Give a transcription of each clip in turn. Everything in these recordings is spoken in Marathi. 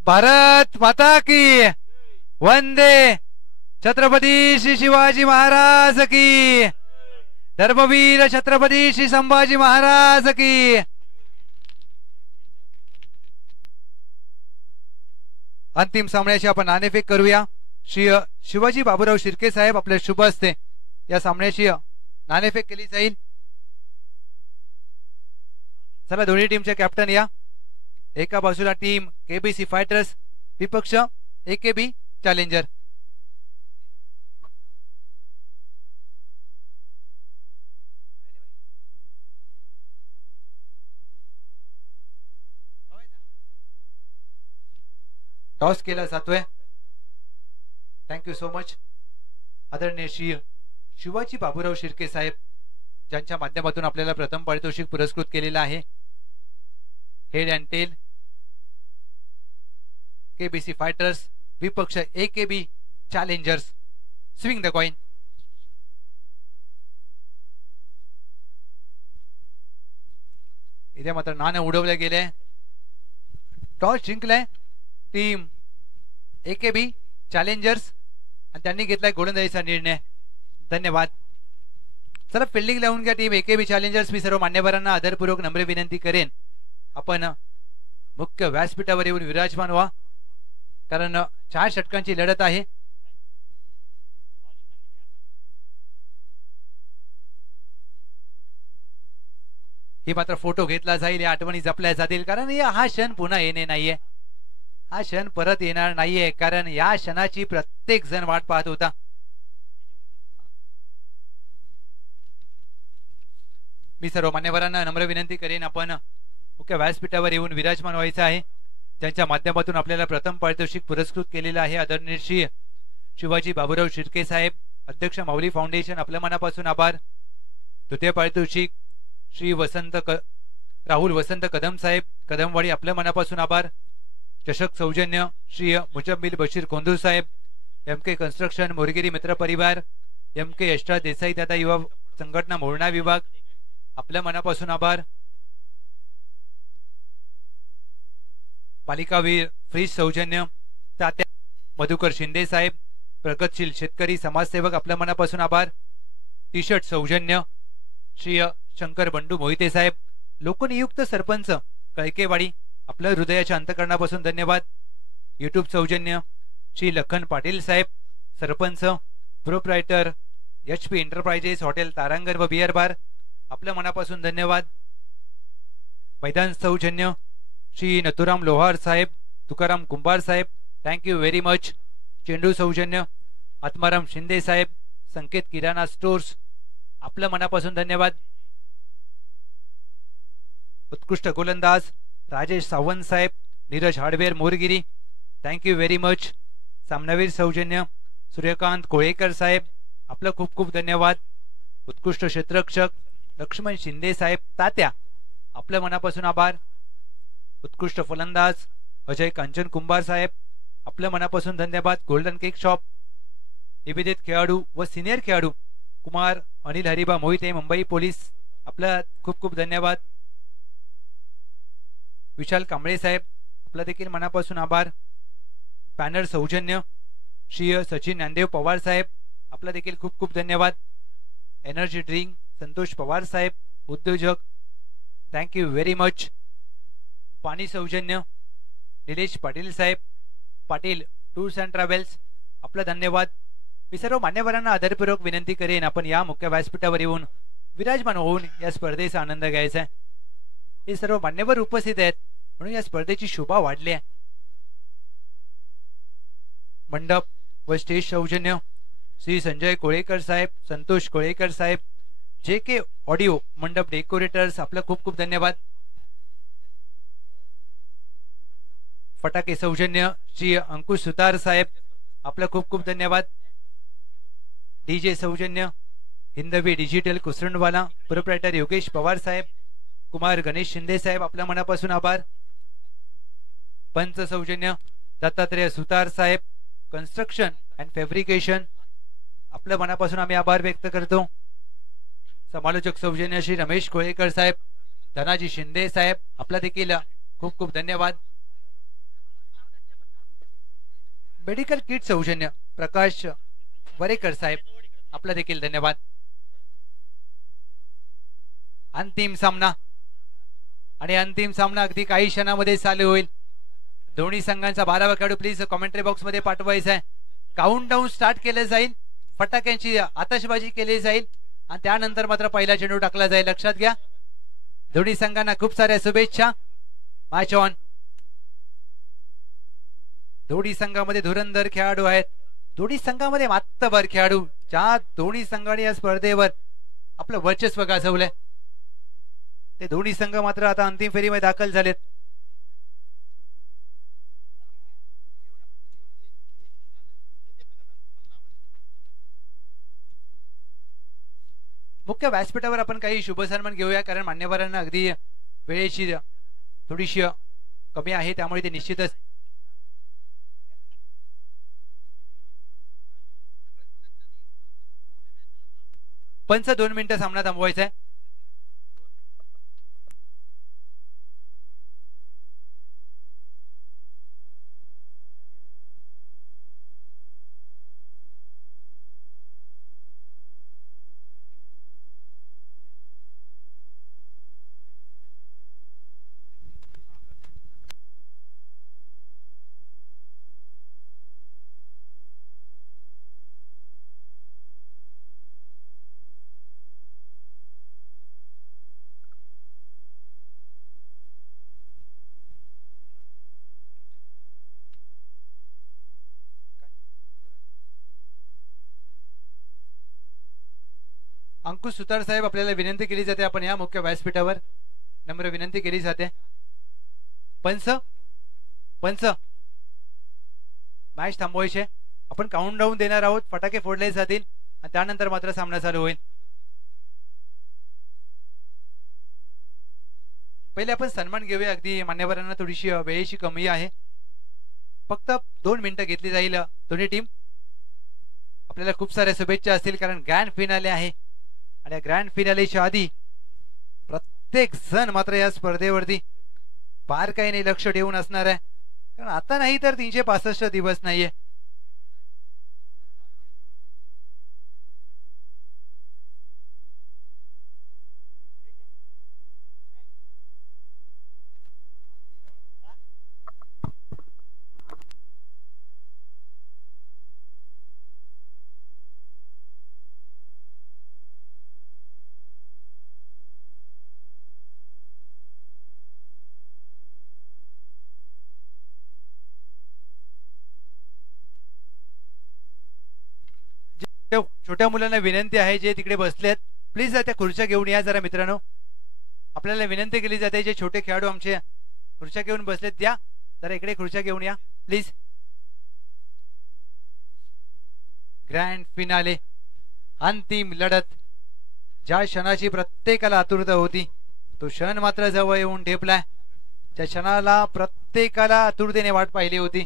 भारत माता की वंदे, छत्रपती श्री शिवाजी महाराज की, धर्मवीर छत्रपती श्री संभाजी महाराज की। अंतिम सामन्याची आपण नाणेफेक करूया। श्री शिवाजी बाबूराव शिर्के साहेब आपल्या शुभ हस्ते या सामन्याची नाणेफेक केली जाईल। चला दोन्ही टीमचे कॅप्टन या। एका बाजूला टीम केबीसी फायटर्स, विपक्ष एकेबी चॅलेंजर। टॉस केला जातोय। थँक्यू सो मच आदरणीय श्री शिवाजी बाबूराव शिर्के साहेब, ज्यांच्या माध्यमातून आपल्याला प्रथम पारितोषिक पुरस्कृत केलेला आहे। Head and tail KBC fighters, विपक्ष AKB challengers. Swing the coin. इथे मात्र नाणं उडवले गेले। टॉस जिंकलाय टीम एकेबी चॅलेंजर्स आणि त्यांनी घेतलाय गोलंदाजीचा निर्णय। धन्यवाद। चला फिल्डिंग लावून घ्या टीम एकेबी चॅलेंजर्स। मी सर्व मान्यवरांना आदरपूर्वक नम्र विनंती करेन, आपण मुख्य व्यासपीठावर येऊन विराजमान व्हा, कारण 4 षटकांची लढत आहे। ही मात्र फोटो घेतला जाईल, या आठवणी जपल्या जातील, कारण हा क्षण पुन्हा येणे नाहीये, हा क्षण परत येणार नाहीये, कारण या क्षणाची प्रत्येक जण वाट पाहत होता। मी सर्व मान्यवरांना नम्र विनंती करेन, आपण मुख्य व्यासपीठावर येऊन विराजमान व्हायचं आहे, ज्यांच्या माध्यमातून आपल्याला प्रथम पारितोषिक पुरस्कृत केलेलं आहे। आदरणीय श्री शिवाजी बाबूराव शिर्के साहेब, अध्यक्ष माऊली फाउंडेशन, आपल्या मनापासून आभार। द्वितीय पारितोषिक श्री राहुल वसंत कदम साहेब, कदमवाडी, आपल्या मनापासून आभार। चषक सौजन्य श्री मुजम्मिल बशीर कोंदूर साहेब, MK कन्स्ट्रक्शन, मोरगिरी मित्र परिवार, MK यष्टा देसाई दादा युवा संघटना मोरणा विभाग, आपल्या मनापासून आभार। पालिकावीर फ्रीज सौजन्य तात्या मधुकर शिंदे साहेब, प्रगतशील शेतकरी समाजसेवक, आपल्या मनापासून आभार। टी शर्ट सौजन्य श्री शंकर बंडू मोहिते साहेब, लोकनियुक्त सरपंच कळकेवाडी, आपल्या हृदयाच्या अंतकरणापासून धन्यवाद। युट्यूब सौजन्य श्री लखन पाटील साहेब, sarpanch, proprietor HP enterprises hotel Tarangan व बियर बार, आपल्या मनापासून धन्यवाद। मैदान सौजन्य श्री नथुराम लोहार साहेब, तुकाराम कुंभार साहेब, थँक्यू व्हेरी मच। चेंडू सौजन्य आत्माराम शिंदे साहेब, संकेत किराणा स्टोर्स, आपल्या मनापासून धन्यवाद। उत्कृष्ट गोलंदाज राजेश सावंत साहेब, Neeraj hardware Morgiri, thank you very much. सामनावीर सौजन्य सूर्यकांत कोळेकर साहेब, आपलं खूप खूप धन्यवाद। उत्कृष्ट क्षेत्ररक्षक लक्ष्मण शिंदे साहेब तात्या, आपल्या मनापासून आभार। उत्कृष्ट फलंदाज अजय कांचन कुंभार साहेब, आपल्या मनापासून धन्यवाद। गोल्डन केक शॉप, निवेदित खेळाडू व सिनियर खेळाडू कुमार अनिल हरिबा मोहिते, मुंबई पोलीस, आपला खूप खूप धन्यवाद। विशाल कांबळे साहेब, आपला देखील मनापासून आभार। पॅनल सौजन्य श्री सचिन ज्ञानदेव पवार साहेब, आपला देखील खूप खूप धन्यवाद। एनर्जी ड्रिंक संतोष पवार साहेब, उद्योजक, थँक्यू व्हेरी मच। पाणी सौजन्य निलेश पाटील साहेब, पाटील टूर्स अँड ट्रॅव्हल्स, आपला धन्यवाद। मी सर्व मान्यवरांना आदरपूर्वक विनंती करेन, आपण या मुख्य व्यासपीठावर येऊन विराजमान होऊन या स्पर्धेचा आनंद घ्यायचा आहे। हे सर्व मान्यवर उपस्थित आहेत, म्हणून या स्पर्धेची शोभा वाढली आहे। मंडप व स्टेज सौजन्य श्री संजय कोळेकर साहेब, संतोष कोळेकर साहेब, JK ऑडिओ मंडप डेकोरेटर्स, आपलं खूप खूप धन्यवाद। फटाके सौजन्य श्री अंकुश सुतार साहेब, आपलं खूप खूप धन्यवाद। DJ सौजन्य हिंदवी डिजिटल कुसरणवाला, प्रोप्रायटर योगेश पवार साहेब, कुमार गणेश शिंदे साहेब, आपल्या मनापासून आभार। पंच सौजन्य दत्तात्रेय सुतार साहेब, कन्स्ट्रक्शन अँड फॅब्रिकेशन, आपल्या मनापासून आम्ही आभार व्यक्त करतो। समालोचक सौजन्य श्री रमेश कोळेकर साहेब, धनाजी शिंदे साहेब, आपला देखील खूप खूप धन्यवाद। मेडिकल किट सौजन्य प्रकाश वरेकर साहेब आपला देखील धन्यवाद. अंतिम सामना आणि अंतिम सामना अगदी काही क्षणामध्ये चालू होईल. दोन्ही संघांचा 12वा खेळाडू प्लीज कमेंट्री बॉक्स मध्ये पाठवायचा आहे. काउंटडाऊन स्टार्ट केलं जाईल, फटाक्यांची आतषबाजी केली जाईल आणि त्यानंतर मात्र पहिला चेंडू टाकला जाईल. लक्षात घ्या. दोन्ही संघांना खूप साऱ्या शुभेच्छा. Match on. दोन्ही संघामध्ये धुरंधर खेळाडू आहेत. दोन्ही संघामध्ये मातबर खेळाडू, ज्या दोन्ही संघांनी या स्पर्धेवर आपलं वर्चस्व गाजवलंय ते दोन्ही संघ मात्र आता अंतिम फेरीमध्ये दाखल झालेत. मुख्य व्यासपीठावर आपण काही शुभ सन्मान घेऊया, कारण मान्यवरांना अगदी वेळेची थोडीशी कमी आहे, त्यामुळे ते निश्चितच पंच 2 मिनिटं सामना थांबवायचा आहे. अंकुश सुतार साहेब आपल्याला विनंती केली जाते, आपण या मुख्य व्यासपीठावर नम्र विनंती केली जाते. पंच मॅच थांबवायचे. आपण काउंटडाऊन देणार आहोत, फटाके फोडले जातील आणि त्यानंतर मात्र सामना चालू होईल. पहिले आपण सन्मान घेऊया. अगदी मान्यवरांना थोडीशी वेळेची कमी आहे, फक्त 2 मिनिटं घेतली जाईल. दोन्ही टीम आपल्याला खूप साऱ्या शुभेच्छा असतील, कारण ग्रँड फिनाले आहे आणि ग्रँड फिनालेच्या आधी प्रत्येक जण मात्र या स्पर्धेवरती बारकाईने लक्ष ठेवून असणार आहे, कारण आता नाही तर 365 दिवस नाहीये. छोट्या मुलांना विनंती आहे, जे तिकडे बसलेत प्लीज त्या खुर्च्या घेऊन या जरा. मित्रांनो, आपल्याला विनंती केली जाते, जे छोटे खेळाडू आमचे खुर्च्या घेऊन बसलेत त्या जरा इकडे खुर्च्या घेऊन या प्लीज. ग्रँड फिनाले, अंतिम लढत, ज्या क्षणाची प्रत्येकाला आतुरता होती तो क्षण मात्र जवळ येऊन ठेपलाय. त्या क्षणाला प्रत्येकाला आतुरतेने वाट पाहिली होती.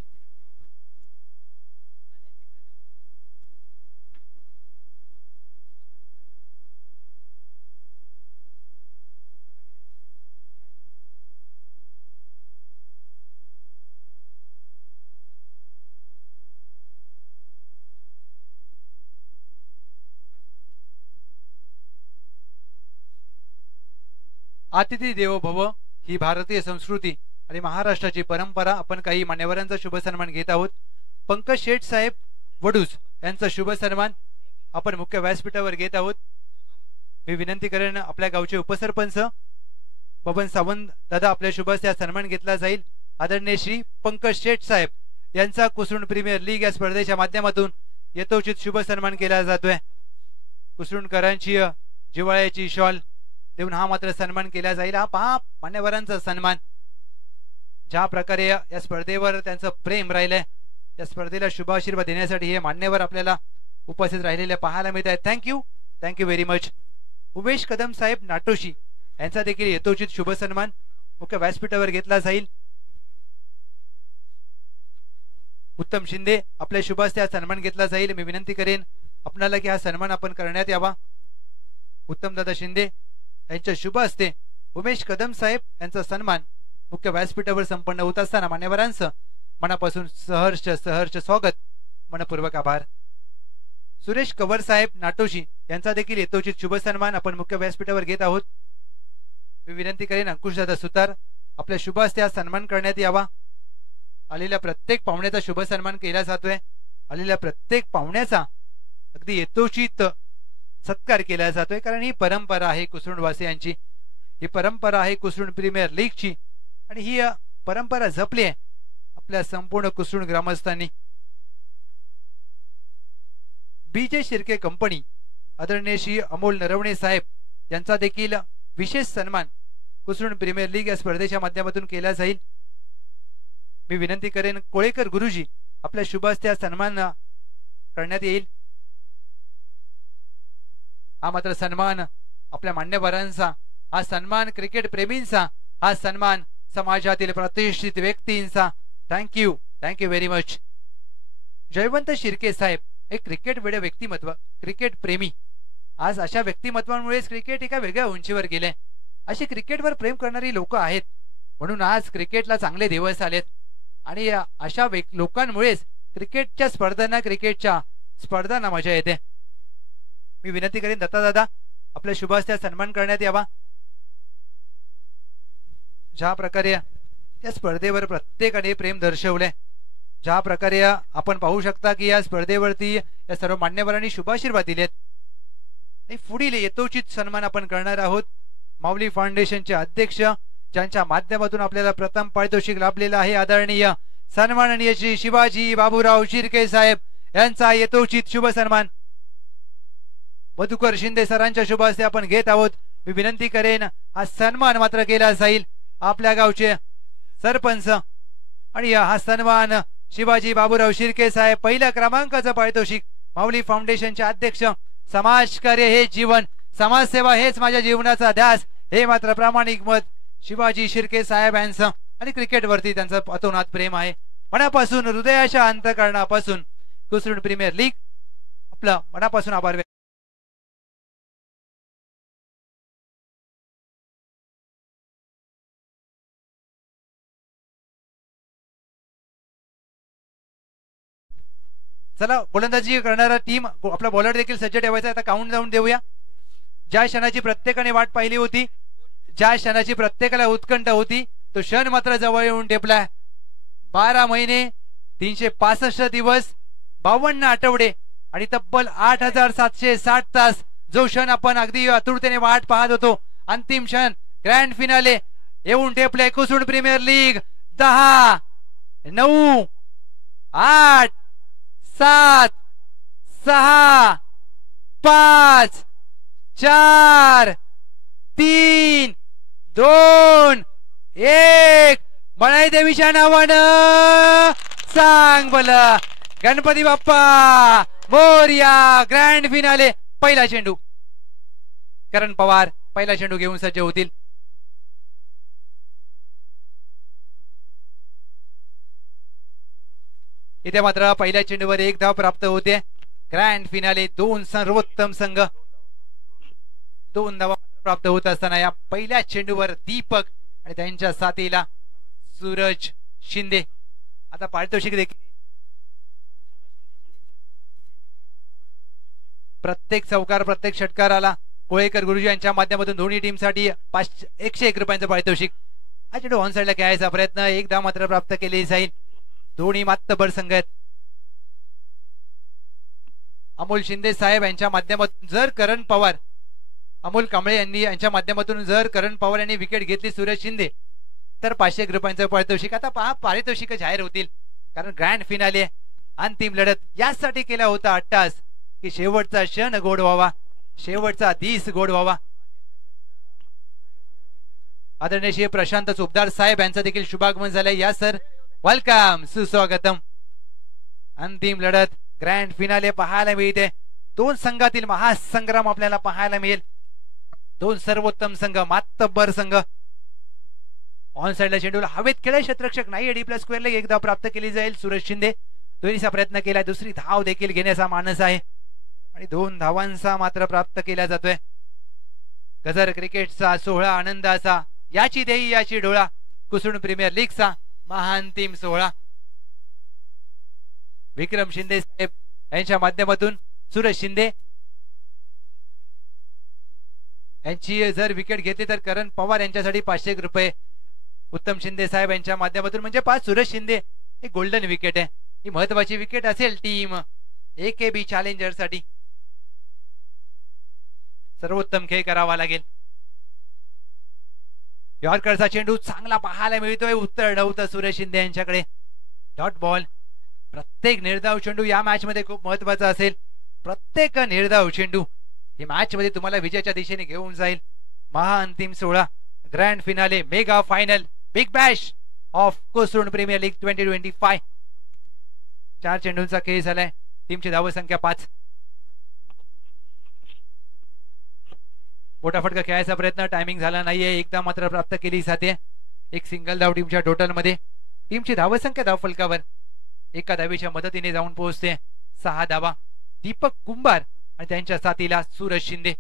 अतिथी देवो भव ही भारतीय संस्कृती आणि महाराष्ट्राची परंपरा. आपण काही मान्यवरांचा शुभ सन्मान घेत आहोत. पंकज शेठ साहेब वडूज यांचा शुभ सन्मान आपण मुख्य व्यासपीठावर घेत आहोत. मी विनंती करेन, आपल्या गावचे उपसरपंच बबन सावंत दादा आपल्या शुभ हस्ते सन्मान घेतला जाईल. आदरणीय श्री पंकज शेठ साहेब यांचा कुसरुण प्रीमियर लीग या स्पर्धेच्या माध्यमातून यथोचित शुभ सन्मान केला जातोय. कुसरुणकरांची जिव्हाळ्याची शॉल देऊन हा मात्र सन्मान केला जाईल. हा पहा मान्यवरांचा सन्मान, ज्या प्रकारे या स्पर्धेवर त्यांचं प्रेम राहिलंय, या स्पर्धेला शुभ आशीर्वाद देण्यासाठी हे मान्यवर आपल्याला उपस्थित राहिलेले पाहायला मिळत आहेत. Thank you very much. Umesh Kadam साहेब नाटोशी यांचा देखील यथोचित शुभ सन्मान मुख्य व्यासपीठावर घेतला जाईल. उत्तम शिंदे आपल्या शुभ हस्ते सन्मान घेतला जाईल. मी विनंती करेन आपल्याला की हा सन्मान आपण करण्यात यावा. उत्तम दादा शिंदे यांच्या शुभ हस्ते उमेश कदम साहेब यांचा सन्मान मुख्य व्यासपीठावर संपन्न होत असताना मान्यवरांचं मनापासून सहर्ष सहर्ष स्वागत, मनपूर्वक आभार. सुरेश कवर साहेब नाटोशी यांचा देखील यथोचित शुभ सन्मान आपण मुख्य व्यासपीठावर घेत आहोत. मी विनंती करेन अंकुशदादा सुतार आपल्या शुभ हस्ते हा सन्मान करण्यात यावा. आलेल्या प्रत्येक पाहुण्याचा शुभ सन्मान केला जातोय. आलेल्या प्रत्येक पाहुण्याचा अगदी यथोचित सत्कार केला जातोय, कारण ही परंपरा आहे कुसुंडवासियांची, ही परंपरा आहे कुसुंड प्रीमियर लीगची, आणि ही परंपरा जपली आहे आपल्या संपूर्ण कुसुंड ग्रामस्थांनी. बीजे शिर्के कंपनी आदरणीय श्री अमोल नरवणे साहेब यांचा देखील विशेष सन्मान कुसुंड प्रीमियर लीग या स्पर्धेच्या माध्यमातून केला जाईल. मी विनंती करेन कोळेकर गुरुजी आपल्या शुभ हस्ते सन्मान करण्यात येईल. हा मात्र सन्मान आपल्या मान्यवरांचा, हा सन्मान क्रिकेट प्रेमींचा, हा सन्मान समाजातील प्रतिष्ठित व्यक्तींचा. Thank you very much. Jaywant Shirke साहेब एक क्रिकेट वेडे व्यक्तिमत्व, क्रिकेट प्रेमी. आज अशा व्यक्तिमत्वांमुळेच क्रिकेट एका वेगळ्या उंचीवर गेले. अशी क्रिकेटवर प्रेम करणारी लोक आहेत, म्हणून आज क्रिकेटला चांगले दिवस आलेत, आणि अशा लोकांमुळेच क्रिकेटच्या स्पर्धांना मजा येते. मी विनंती करेन दत्तादादा आपल्या शुभ हस्ते सन्मान करण्यात यावा. ज्या प्रकारे या स्पर्धेवर प्रत्येकाने प्रेम दर्शवले, ज्या प्रकारे आपण पाहू शकता की या स्पर्धेवरती या सर्व मान्यवरांनी शुभाशीर्वाद दिलेत. पुढील यथोचित सन्मान आपण करणार आहोत माऊली फाउंडेशनचे अध्यक्ष, ज्यांच्या माध्यमातून आपल्याला प्रथम पारितोषिक लाभलेला आहे, आदरणीय सन्माननीय श्री शिवाजी बाबूराव शिर्के साहेब यांचा यथोचित शुभ सन्मान मधुकर शिंदे सरांच्या शुभ हस्ते आपण घेत आहोत. मी विनंती करेन हा सन्मान मात्र केला जाईल आपल्या गावचे सरपंच, आणि हा सन्मान शिवाजी बाबूराव शिर्के साहेब पहिल्या क्रमांकाचं पारितोषिक माऊली फाउंडेशनचे अध्यक्ष. समाजकार्य हे जीवन, समाजसेवा हेच माझ्या जीवनाचा ध्यास, हे मात्र प्रामाणिक मत शिवाजी शिर्के साहेब यांचं, आणि क्रिकेटवरती त्यांचं अतोनात प्रेम आहे. मनापासून हृदयाच्या अंतःकरणापासून कुसुंड प्रीमियर लीग आपला मनापासून आभार. चला गोलंदाजी करणारा टीम आपला बॉलर देखील सज्ज ठेवायचा. आता काउंट डाऊन देऊया. ज्या क्षणाची प्रत्येकाने वाट पाहिली होती, ज्या क्षणाची प्रत्येकाला उत्कंठ होती, तो क्षण मात्र जवळ येऊन टेपलाय. 12 महिने 365 दिवस 52 आठवडे आणि तब्बल 8760 तास जो क्षण आपण अगदी आतुरतेने वाट पाहत होतो, अंतिम क्षण ग्रँड फिनाले येऊन टेपले. कुसुंड प्रीमियर लीग 10 9 8 7 6 5 4 3 2 1 मणाई देवीच्या नावानं सांग भलं गणपती बाप्पा मोरया. ग्रँड फिनाले पहिला चेंडू, करण पवार पहिला चेंडू घेऊन सज्ज होतील. इथे मात्र पहिल्या चेंडूवर 1 धाव प्राप्त होते. ग्रँड फिनाले 2 सर्वोत्तम संघ 2 धावा प्राप्त होत असताना या पहिल्या चेंडूवर दीपक आणि त्यांच्या साथीला सूरज शिंदे. आता पारितोषिक देखील प्रत्येक चौकार प्रत्येक षटकाराला कोळेकर गुरुजी यांच्या माध्यमातून दोन्ही टीम साठी 101 रुपयांचं पारितोषिक. हा चेंडू ऑन साइडला खेळायचा प्रयत्न, 1 धाव मात्र प्राप्त केली जाईल. दोन्ही मातबर संघ आहेत. अमोल शिंदे साहेब यांच्या माध्यमातून जर करण पवार, अमोल कांबळे यांनी यांच्या माध्यमातून जर करण पवार यांनी विकेट घेतली सूरज शिंदे तर 500 रुपयांचं पारितोषिक. आता पहा पारितोषिक जाहीर होतील, कारण ग्रँड फिनाले अंतिम लढत यासाठी केला होता अट्टास की शेवटचा क्षण गोड व्हावा, शेवटचा दिस गोड व्हावा. आदरणीय श्री प्रशांत चोपदार साहेब यांचं देखील शुभागमन झालंय. या सर वेलकम, सुस्वागतम. अंतिम लढत ग्रँड फिनाले पाहायला मिळते. 2 संघातील महासंग्राम आपल्याला पाहायला मिळेल. 2 सर्वोत्तम संघ, मातब्बर संघ. ऑन साइडला चेंडूला हवेत खेळ, क्षेत्ररक्षक नाही. डी प्लस स्क्वेअरला 1 धाव प्राप्त केली जाईल. सूरज शिंदे दोन्हीचा प्रयत्न केलाय, दुसरी धाव देखील घेण्याचा मानस आहे आणि 2 धावांचा मात्र प्राप्त केला जातोय. गजर क्रिकेटचा सोहळा आनंदाचा, याची देई याची डोळा, कुसुंड प्रीमियर लीगचा महाअंतिम सोहळा. विक्रम शिंदे साहेब यांच्या माध्यमातून सूरज शिंदे यांची जर विकेट घेतली तर करण पवार यांच्यासाठी 500 रुपये. उत्तम शिंदे साहेब यांच्या माध्यमातून म्हणजे 5 सूरज शिंदे ही गोल्डन विकेट आहे. ही महत्वाची विकेट असेल टीम AKB चॅलेंजर साठी. सर्वोत्तम खेळ करावा लागेल. यॉर्करचा चेंडू चांगला पाहायला मिळतोय. उत्तर नव्हतं सूरज शिंदे यांच्याकडे. Dot ball. प्रत्येक निर्धाव चेंडू या मॅच मध्ये खूप महत्वाचा असेल. प्रत्येक निर्धाव चेंडू ही मॅच मध्ये तुम्हाला विजयाच्या दिशेने घेऊन जाईल. महाअंतिम 16 grand finale mega final big bash of Kosrud premier league 2025. 4 चेंडूंचा खेळ झालाय. टीमची धावसंख्या 5. मोठा फटका खेळायचा प्रयत्न टायमिंग झाला नाहीये. एकदा मात्र प्राप्त केली जाते. एक सिंगल धाव टीमच्या टोटल मध्ये. टीमची धावसंख्या धाव फलकावर एका धावेच्या मदतीने जाऊन पोहोचते. 6 धावा. दीपक कुंभार आणि त्यांच्या साथीला सूरज शिंदे.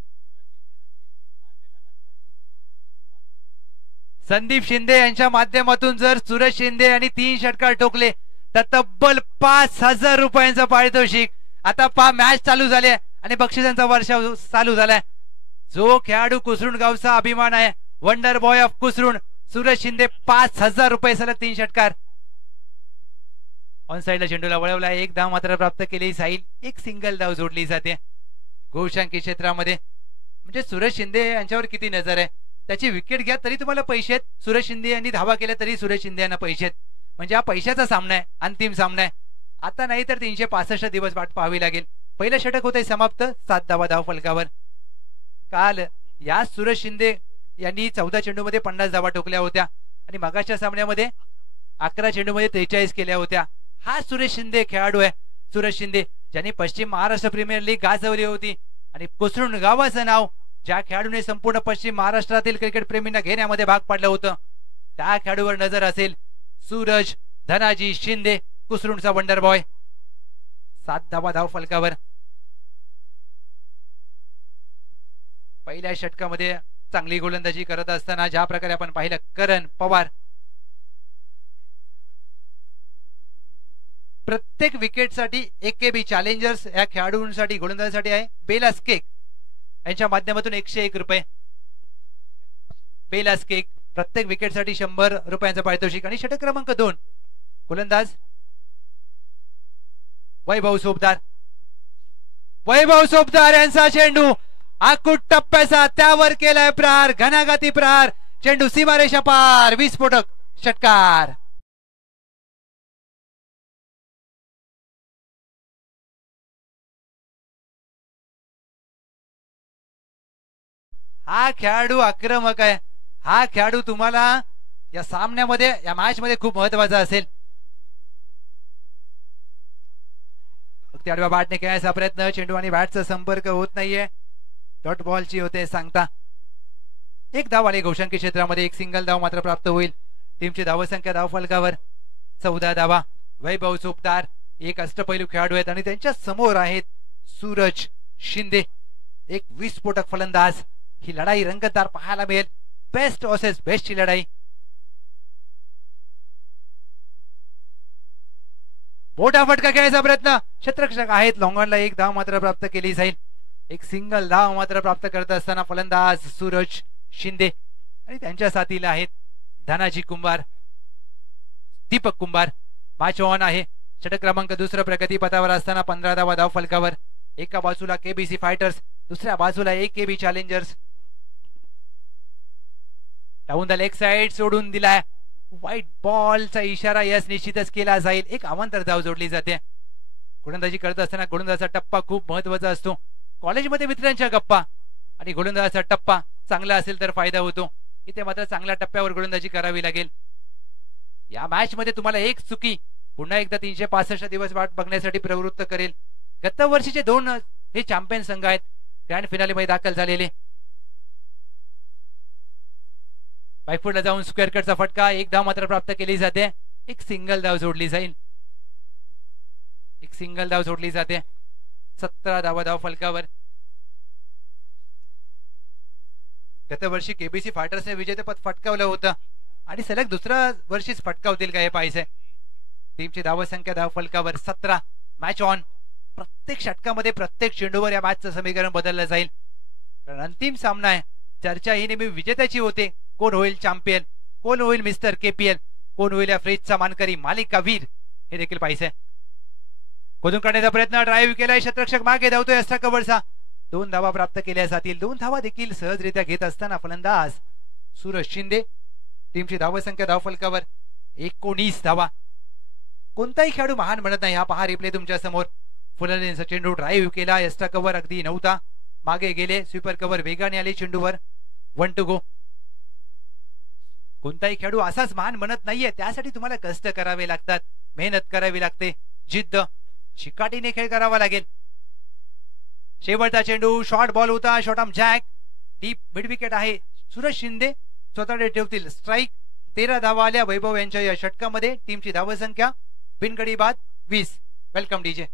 संदीप शिंदे यांच्या माध्यमातून जर सूरज शिंदे यांनी 3 षटकार ठोकले तर तब्बल 5000 रुपयांचं पारितोषिक. आता मॅच चालू झाली आणि बक्षिसांचा वर्षा चालू झालाय. जो खेळाडू कुसरुण गावचा अभिमान आहे, wonder boy of Kusrun Suraj Shinde 5000 रुपये सलग 3 षटकार. ऑन साइडला चेंडूला वळवला. एक धाव मात्र प्राप्त केली जाईल. एक सिंगल धाव जोडली जाते. गोशांकी क्षेत्रामध्ये म्हणजे सूरज शिंदे यांच्यावर किती नजर आहे. त्याची विकेट घ्या तरी तुम्हाला पैसे आहेत. सूरज शिंदे यांनी धावा केल्या तरी सूरज शिंदे यांना पैसे आहेत. म्हणजे हा पैशाचा सामना आहे. अंतिम सामना आहे. आता नाही तर 365 दिवस वाट पाहावी लागेल. पहिलं षटक होतंय समाप्त. 7 धावा धाव फलकावर. काल या सूरज शिंदे यांनी 14 चेंडूमध्ये 50 धावा ठोकल्या होत्या आणि मगाच्या सामन्यामध्ये 11 चेंडूमध्ये 43 केल्या होत्या. हा सूरज शिंदे खेळाडू आहे. सूरज शिंदे ज्यांनी पश्चिम महाराष्ट्र प्रीमियर लीग गाजवली होती आणि कुसरुण गावाचं नाव ज्या खेळाडूने संपूर्ण पश्चिम महाराष्ट्रातील क्रिकेट प्रेमींना घेण्यामध्ये भाग पाडलं होतं त्या खेळाडूवर नजर असेल. सूरज धनाजी शिंदे कुसरुणचा वंडर बॉय. 7 धावा धाव फलकावर. पहिल्या षटकामध्ये चांगली गोलंदाजी करत असताना ज्या प्रकारे आपण पाहिलं करण पवार प्रत्येक विकेटसाठी AKB चॅलेंजर्स या खेळाडूंसाठी गोलंदाजीसाठी आहे. बेलास केक यांच्या माध्यमातून 101 रुपये. बेलास केक प्रत्येक विकेटसाठी 100 रुपयांचं पारितोषिक. आणि षटक क्रमांक 2 गोलंदाज वैभव सोपदार. वैभव सोपदार यांचा चेंडू आकुट टप्प्याचा त्यावर केलाय प्रहार. घणाघाती प्रहार. चेंडू सीमारेषा पार. विस्फोटक षटकार. हा खेळाडू आक्रमक आहे. हा खेळाडू तुम्हाला या सामन्यामध्ये या मॅच मध्ये खूप महत्वाचा असेल. बॅटने खेळायचा प्रयत्न. चेंडू आणि बॅटचा संपर्क होत नाहीये. डॉट बॉलची होते सांगता. एक धाव आली घोषांकी क्षेत्रामध्ये. एक सिंगल धाव मात्र प्राप्त होईल. टीमची धावसंख्या धाव फलकावर 14 धावा. वैभव सोपदार एक अष्टपैलू खेळाडू आहेत आणि त्यांच्या समोर आहेत सूरज शिंदे एक विस्फोटक फलंदाज. ही लढाई रंगतदार पाहायला मिळेल. बेस्ट वर्सेस बेस्टची लढाई. मोठा फटका खेळायचा प्रयत्न. क्षेत्ररक्षक आहेत लॉंगॉनला. एक धाव मात्र प्राप्त केली जाईल. एक सिंगल धाव मात्र प्राप्त करत असताना फलंदाज सूरज शिंदे आणि त्यांच्या साथीला आहेत धनाजी कुंभार दीपक कुंभार. मॅच ऑन आहे. षटक क्रमांक 2 प्रगती पथावर असताना 15 धावा धाव फलकावर. एका बाजूला KBC फायटर्स, दुसऱ्या बाजूला AKB challengers. Down the leg side सोडून दिलाय. व्हाईट बॉलचा इशारा यस निश्चितच केला जाईल. एक अवांतर धाव जोडली जाते. गोलंदाजी करत असताना गोलंदाजाचा टप्पा खूप महत्वाचा असतो. कॉलेजमध्ये मित्रांच्या गप्पा आणि गोलंदाजाचा टप्पा चांगला असेल तर फायदा होतो. इथे मात्र चांगल्या टप्प्यावर गोलंदाजी करावी लागेल. या मॅच मध्ये तुम्हाला एक चुकी पुन्हा एकदा 365 दिवस वाट बघण्यासाठी प्रवृत्त करेल. गत वर्षीचे 2 हे चॅम्पियन संघ आहेत ग्रँड फिनाले मध्ये दाखल झालेले. बायफूटला जाऊन स्क्वेअर कटचा फटका. एक धाव मात्र प्राप्त केली जाते. एक सिंगल धाव जोडली जाईल. एक सिंगल धाव जोडली जाते. 17 धावा धाव फलकावर. गत वर्षी KBC फायटर्सने विजेतेपद फटकावलं होतं आणि सलग दुसऱ्या वर्षीच फटकावतील का हे पाहिजे. टीमची धावसंख्या धाव फलकावर 17. Match on. प्रत्येक षटकामध्ये प्रत्येक चेंडूवर या मॅचचं समीकरण बदललं जाईल, कारण अंतिम सामना आहे. चर्चा ही नेहमी विजेत्याची होते. कोण होईल चॅम्पियन, कोण होईल मिस्टर केपीएल, कोण होईल या फ्रीजचा मानकरी, मालिकावीर, हे देखील पाहिजे. खोदून काढण्याचा प्रयत्न, ड्राईव्ह केलाय, क्षेत्ररक्षक मागे धावतोय अस्ट्रा कव्हरचा. 2 धावा प्राप्त केल्या जातील. 2 धावा देखील सहजरित्या घेत असताना फलंदाज सूरज शिंदे. टीमची धावसंख्या धावफलकावर 19 धावा. कोणताही खेळाडू महान म्हणत नाही. हा पहा रिप्ले तुमच्या समोर. फुलंदेचा चेंडू ड्राईव्ह केला, एक्स्ट्रा कव्हर अगदी नव्हता, मागे गेले, स्वीपर कव्हर वेगाने आले चेंडूवर. 1 टू गो. कोणताही खेळाडू असाच महान म्हणत नाहीये. त्यासाठी तुम्हाला कष्ट करावे लागतात, मेहनत करावी लागते, जिद्द, शिकाटीने खेळ करावा लागेल. शेवटचा चेंडू शॉर्ट बॉल होता, short arm jack, deep mid wicket आहे. सूरज शिंदे स्वतःकडे ठेवतील स्ट्राईक. 13 धावा आल्या वैभव यांच्या या षटकामध्ये. टीमची धावसंख्या बिनगडी बाद 20. Welcome DJ.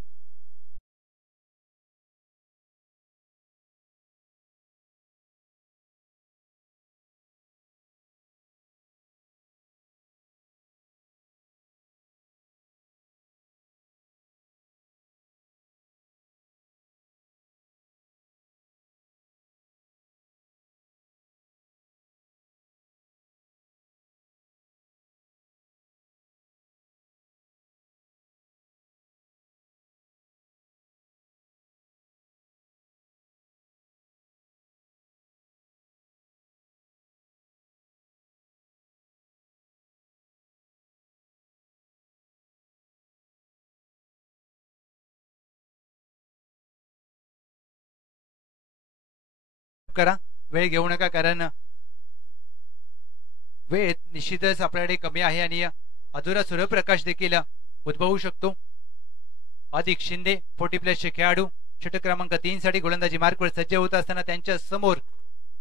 करा, वेळ घेऊ नका, कारण वेळ निश्चितच आपल्याकडे कमी आहे आणि अधुरा सूर्यप्रकाश देखील उद्भवू शकतो. अधिक शिंदे 40+ चे खेळाडू षटक क्रमांक 3 साठी गोलंदाजी मार्कवर सज्ज होत असताना त्यांच्या समोर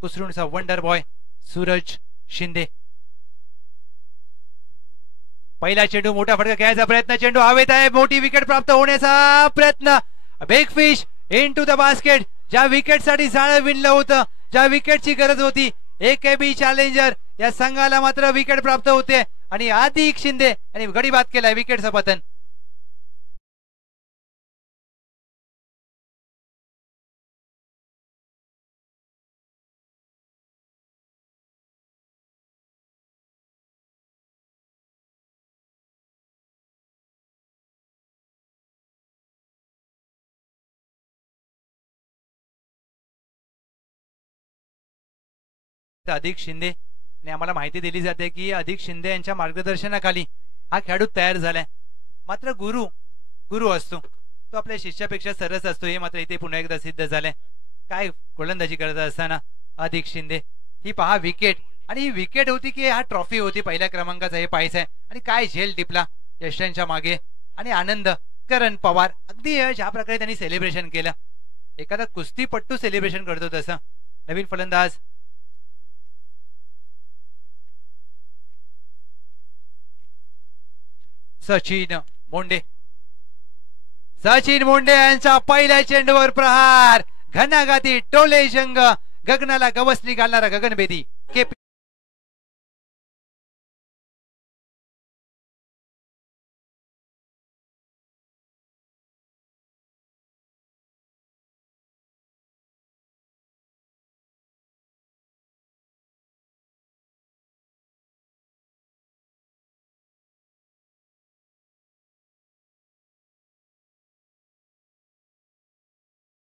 कुसरूनचा वंडर बॉय सूरज शिंदे. पहिला चेंडू, मोठा फटका खेळायचा प्रयत्न, चेंडू हवेत आहे, मोठी विकेट प्राप्त होण्याचा प्रयत्न, big fish into the basket. ज्या विकेट साठी जाळं विणलं होतं, ज्या विकेटची गरज होती, AKB चॅलेंजर या संघाला मात्र विकेट प्राप्त होते आणि अधिक शिंदे यांनी गडी बाद केलाय विकेटचं पतन. अधिक शिंदे ने आम्हाला माहिती दिली जाते की अधिक शिंदे यांच्या मार्गदर्शनाखाली हा खेळाडू तयार झालाय. मात्र गुरु असतो तो आपल्या शिष्यापेक्षा सरस असतो, हे मात्र इथे पुन्हा एकदा सिद्ध झालंय. काय गोलंदाजी करत असताना अधिक शिंदे. ही पहा विकेट, आणि ही विकेट होती की हा ट्रॉफी होती पहिल्या क्रमांकाचा, हे पाहायचंय. आणि काय झेल टिपला यशांच्या मागे, आणि आनंद. करण पवार अगदी ज्या प्रकारे त्यांनी सेलिब्रेशन केलं, एखादा कुस्तीपट्टू सेलिब्रेशन करतो तसं. नवीन फलंदाज सचिन मोंडे. सचिन मोंडे यांच्या पहिल्या चेंडूवर प्रहार, घनाघाती टोले जंग, गगनाला गवसणी घालणारा गगनभेदी केपी.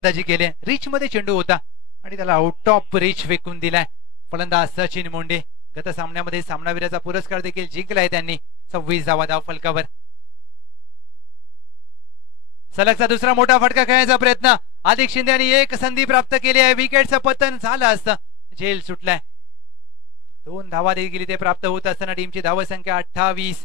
केले, रिच मध्ये चेंडू होता आणि त्याला आउट ऑफ रिच फेकून दिलाय फलंदाज सचिन मोंडे. गत सामन्यामध्ये सामनावीराचा पुरस्कार देखील जिंकलाय त्यांनी. 26 धावा धाव फलकावर. सलगचा दुसरा मोठा फटका खेळण्याचा प्रयत्न, अधिक शिंदे यांनी एक संधी प्राप्त केली आहे. विकेटचं पतन झालं असतं, झेल सुटलाय. 2 धावा देखील ते प्राप्त होत असताना टीमची धावसंख्या 28.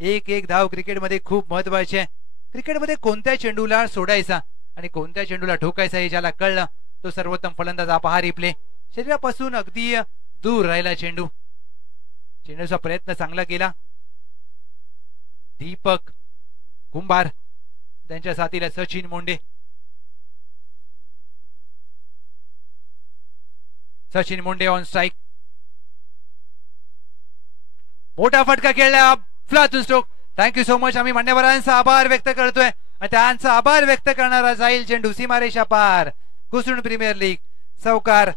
1-1 धाव क्रिकेटमध्ये खूप महत्वाचे आहे. क्रिकेटमध्ये कोणत्या चेंडूला सोडायचा आणि कोणत्या चेंडूला ठोकायचा हे ज्याला कळलं तो सर्वोत्तम फलंदाज. पहा रिप्ले, शरीरापासून अगदी दूर राहिला चेंडू. चेंडूचा प्रयत्न चांगला केला दीपक कुंभार, त्यांच्या साथीला सचिन मोंडे. Sachin Monde on strike. मोठा फटका खेळला, फ्लातून स्ट्रोक. Thank you so much. आम्ही मान्यवरांचा आभार व्यक्त करतोय. आणि त्यांचा आभार व्यक्त करणारा जाईल चेंडू सीमारेषा पार. कुसुण प्रीमियर लीग सौकार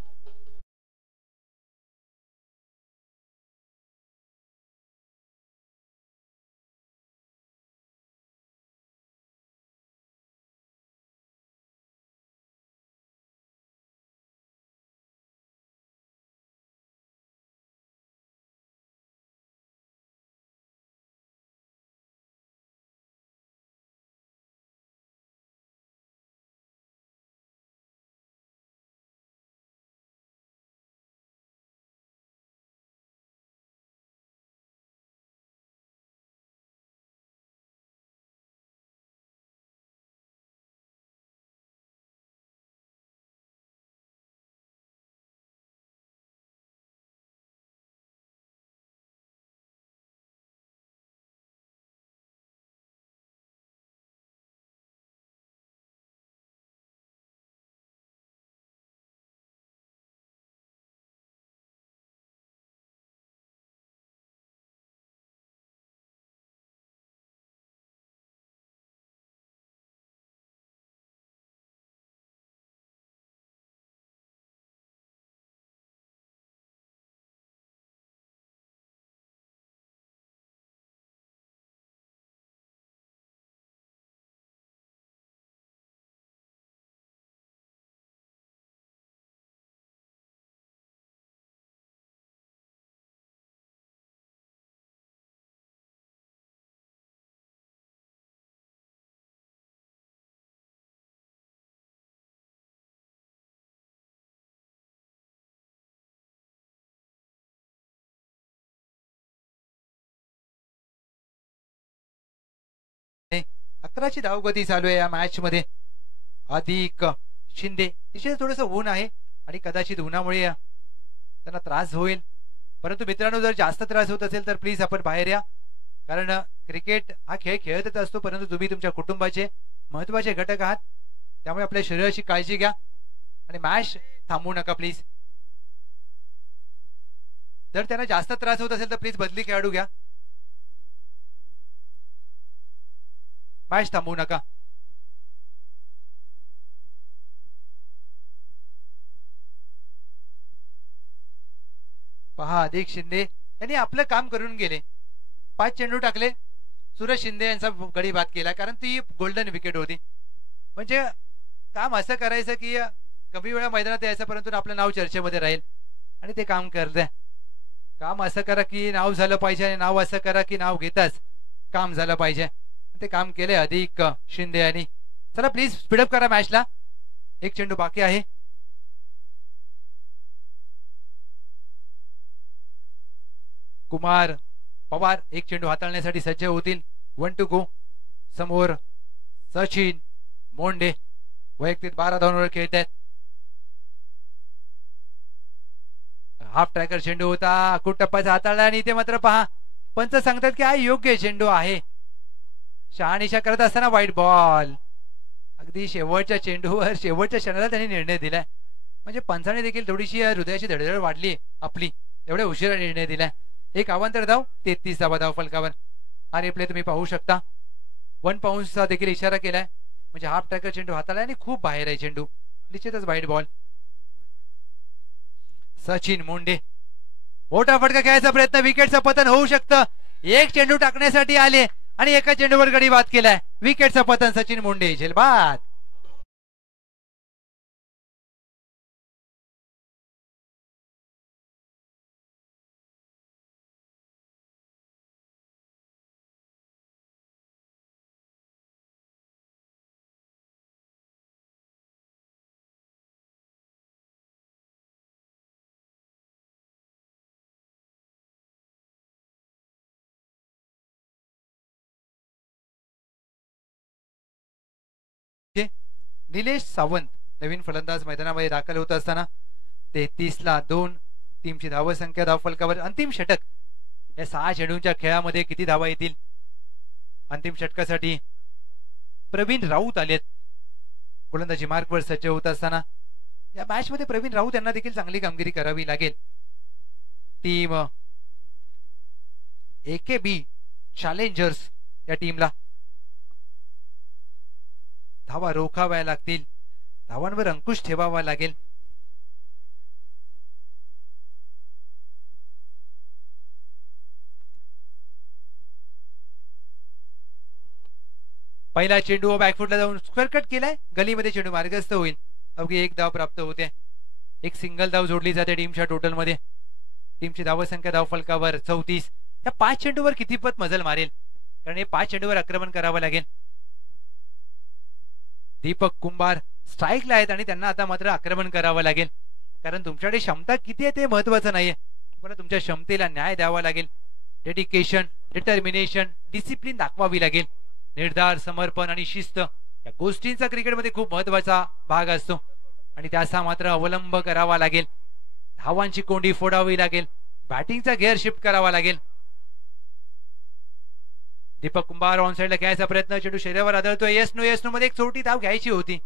अकराची धावगती चालू आहे या मॅच मध्ये. अधिक शिंदे तिथे थोडस ऊन आहे आणि कदाचित उन्हामुळे त्यांना त्रास होईल. परंतु मित्रांनो जर जास्त त्रास होत असेल तर प्लीज आपण बाहेर या. कारण क्रिकेट हा खेळ खेळतच असतो परंतु तुम्ही तुमच्या कुटुंबाचे महत्वाचे घटक आहात. त्यामुळे आपल्या शरीराची काळजी घ्या आणि मॅच थांबवू नका प्लीज. जर त्यांना जास्त त्रास होत असेल तर प्लीज बदली खेळाडू घ्या. मॅच थांबवू नका. पहा अधिक शिंदे यांनी आपलं काम करून गेले. 5 चेंडू टाकले. सूरज शिंदे यांचा गडी बाद केला कारण ती गोल्डन विकेट होती. म्हणजे काम असं करायचं की कमी वेळा मैदानात यायचं परंतु आपलं नाव चर्चेमध्ये राहील आणि ते काम करते. काम असं करा की नाव झालं पाहिजे आणि नाव असं करा की नाव घेताच काम झालं पाहिजे. ते काम केले अधिक शिंदे यांनी. चला प्लीज स्पीडअप करा मॅचला. 1 चेंडू बाकी आहे. कुमार पवार 1 चेंडू हाताळण्यासाठी सज्ज होतील. 1 टू गो. समोर सचिन मोंडे वैयक्तिक 12 धावांवर खेळत आहेत. हाफ ट्रॅकर चेंडू होता. खूप टप्प्याचा हाताळला आणि इथे मात्र पहा पंच सांगतात की हा योग्य चेंडू आहे. शहानिशा करत असताना वाईट बॉल. अगदी शेवटच्या चेंडूवर शेवटच्या क्षणाला त्यांनी निर्णय दिलाय. म्हणजे पंचाने देखील थोडीशी हृदयाची धडधड वाढली आपली. एवढ्या उशिरा निर्णय दिलाय. एक अवांतर धाव 33 धावा धाव फलकावर. हा रिप्ले तुम्ही पाहू शकता. 1 पाऊंडचा देखील इशारा केलाय. म्हणजे हाफ ट्रॅकर चेंडू हाताला आणि खूप बाहेर आहे चेंडू. निश्चितच वाईट बॉल. सचिन मोंडे मोठा फटका खेळायचा प्रयत्न. विकेटचं पतन होऊ शकतं. 1 चेंडू टाकण्यासाठी आले आणि एका चेंडूवर गडी बाद केलाय. विकेटचं पतन सचिन मोंडे झेलबाद. निलेश सावंत नवीन फलंदाज मैदानामध्ये दाखल होत असताना 33ला 2 टीमची धाव संख्या धाव फलकावर. अंतिम षटक. या 6 चेंडूंच्या खेळामध्ये किती धावा येतील. अंतिम षटकासाठी प्रवीण राऊत आलेत. गोलंदाजी मार्कवर सज्ज होत असताना या मॅच मध्ये प्रवीण राऊत यांना देखील चांगली कामगिरी करावी लागेल. टीम AKB चॅलेंजर्स या टीमला धावा रोखाव्या लागतील, धावांवर अंकुश ठेवावा लागेल. पहिला चेंडू बॅकफुटला जाऊन स्क्वेअर कट केलाय, गलीमध्ये चेंडू मार्गस्थ होईल. अवघी एक धाव प्राप्त होते. एक सिंगल धाव जोडली जाते टीमच्या टोटल मध्ये. टीमची धावसंख्या धावफलकावर 34. या 5 चेंडूवर कितीपत मजल मारेल, कारण हे 5 चेंडूवर आक्रमण करावं लागेल. दीपक कुंभार स्ट्राईकला आहेत आणि त्यांना आता मात्र आक्रमण करावं लागेल, कारण तुमच्याकडे क्षमता किती आहे ते महत्वाचं नाहीये, तुम्हाला तुमच्या क्षमतेला न्याय द्यावा लागेल. डेडिकेशन, डिटर्मिनेशन, डिसिप्लिन दाखवावी लागेल. निर्धार, समर्पण आणि शिस्त या गोष्टींचा क्रिकेटमध्ये खूप महत्वाचा भाग असतो आणि त्याचा मात्र अवलंब करावा लागेल. धावांची कोंडी फोडावी लागेल, बॅटिंगचा गिअर शिफ्ट करावा लागेल. दीपक कुंभार ऑन साइडला खेळायचा प्रयत्न, चेंडू शरीरावर आदळतोय. येस नो मध्ये एक छोटी धाव घ्यायची होती.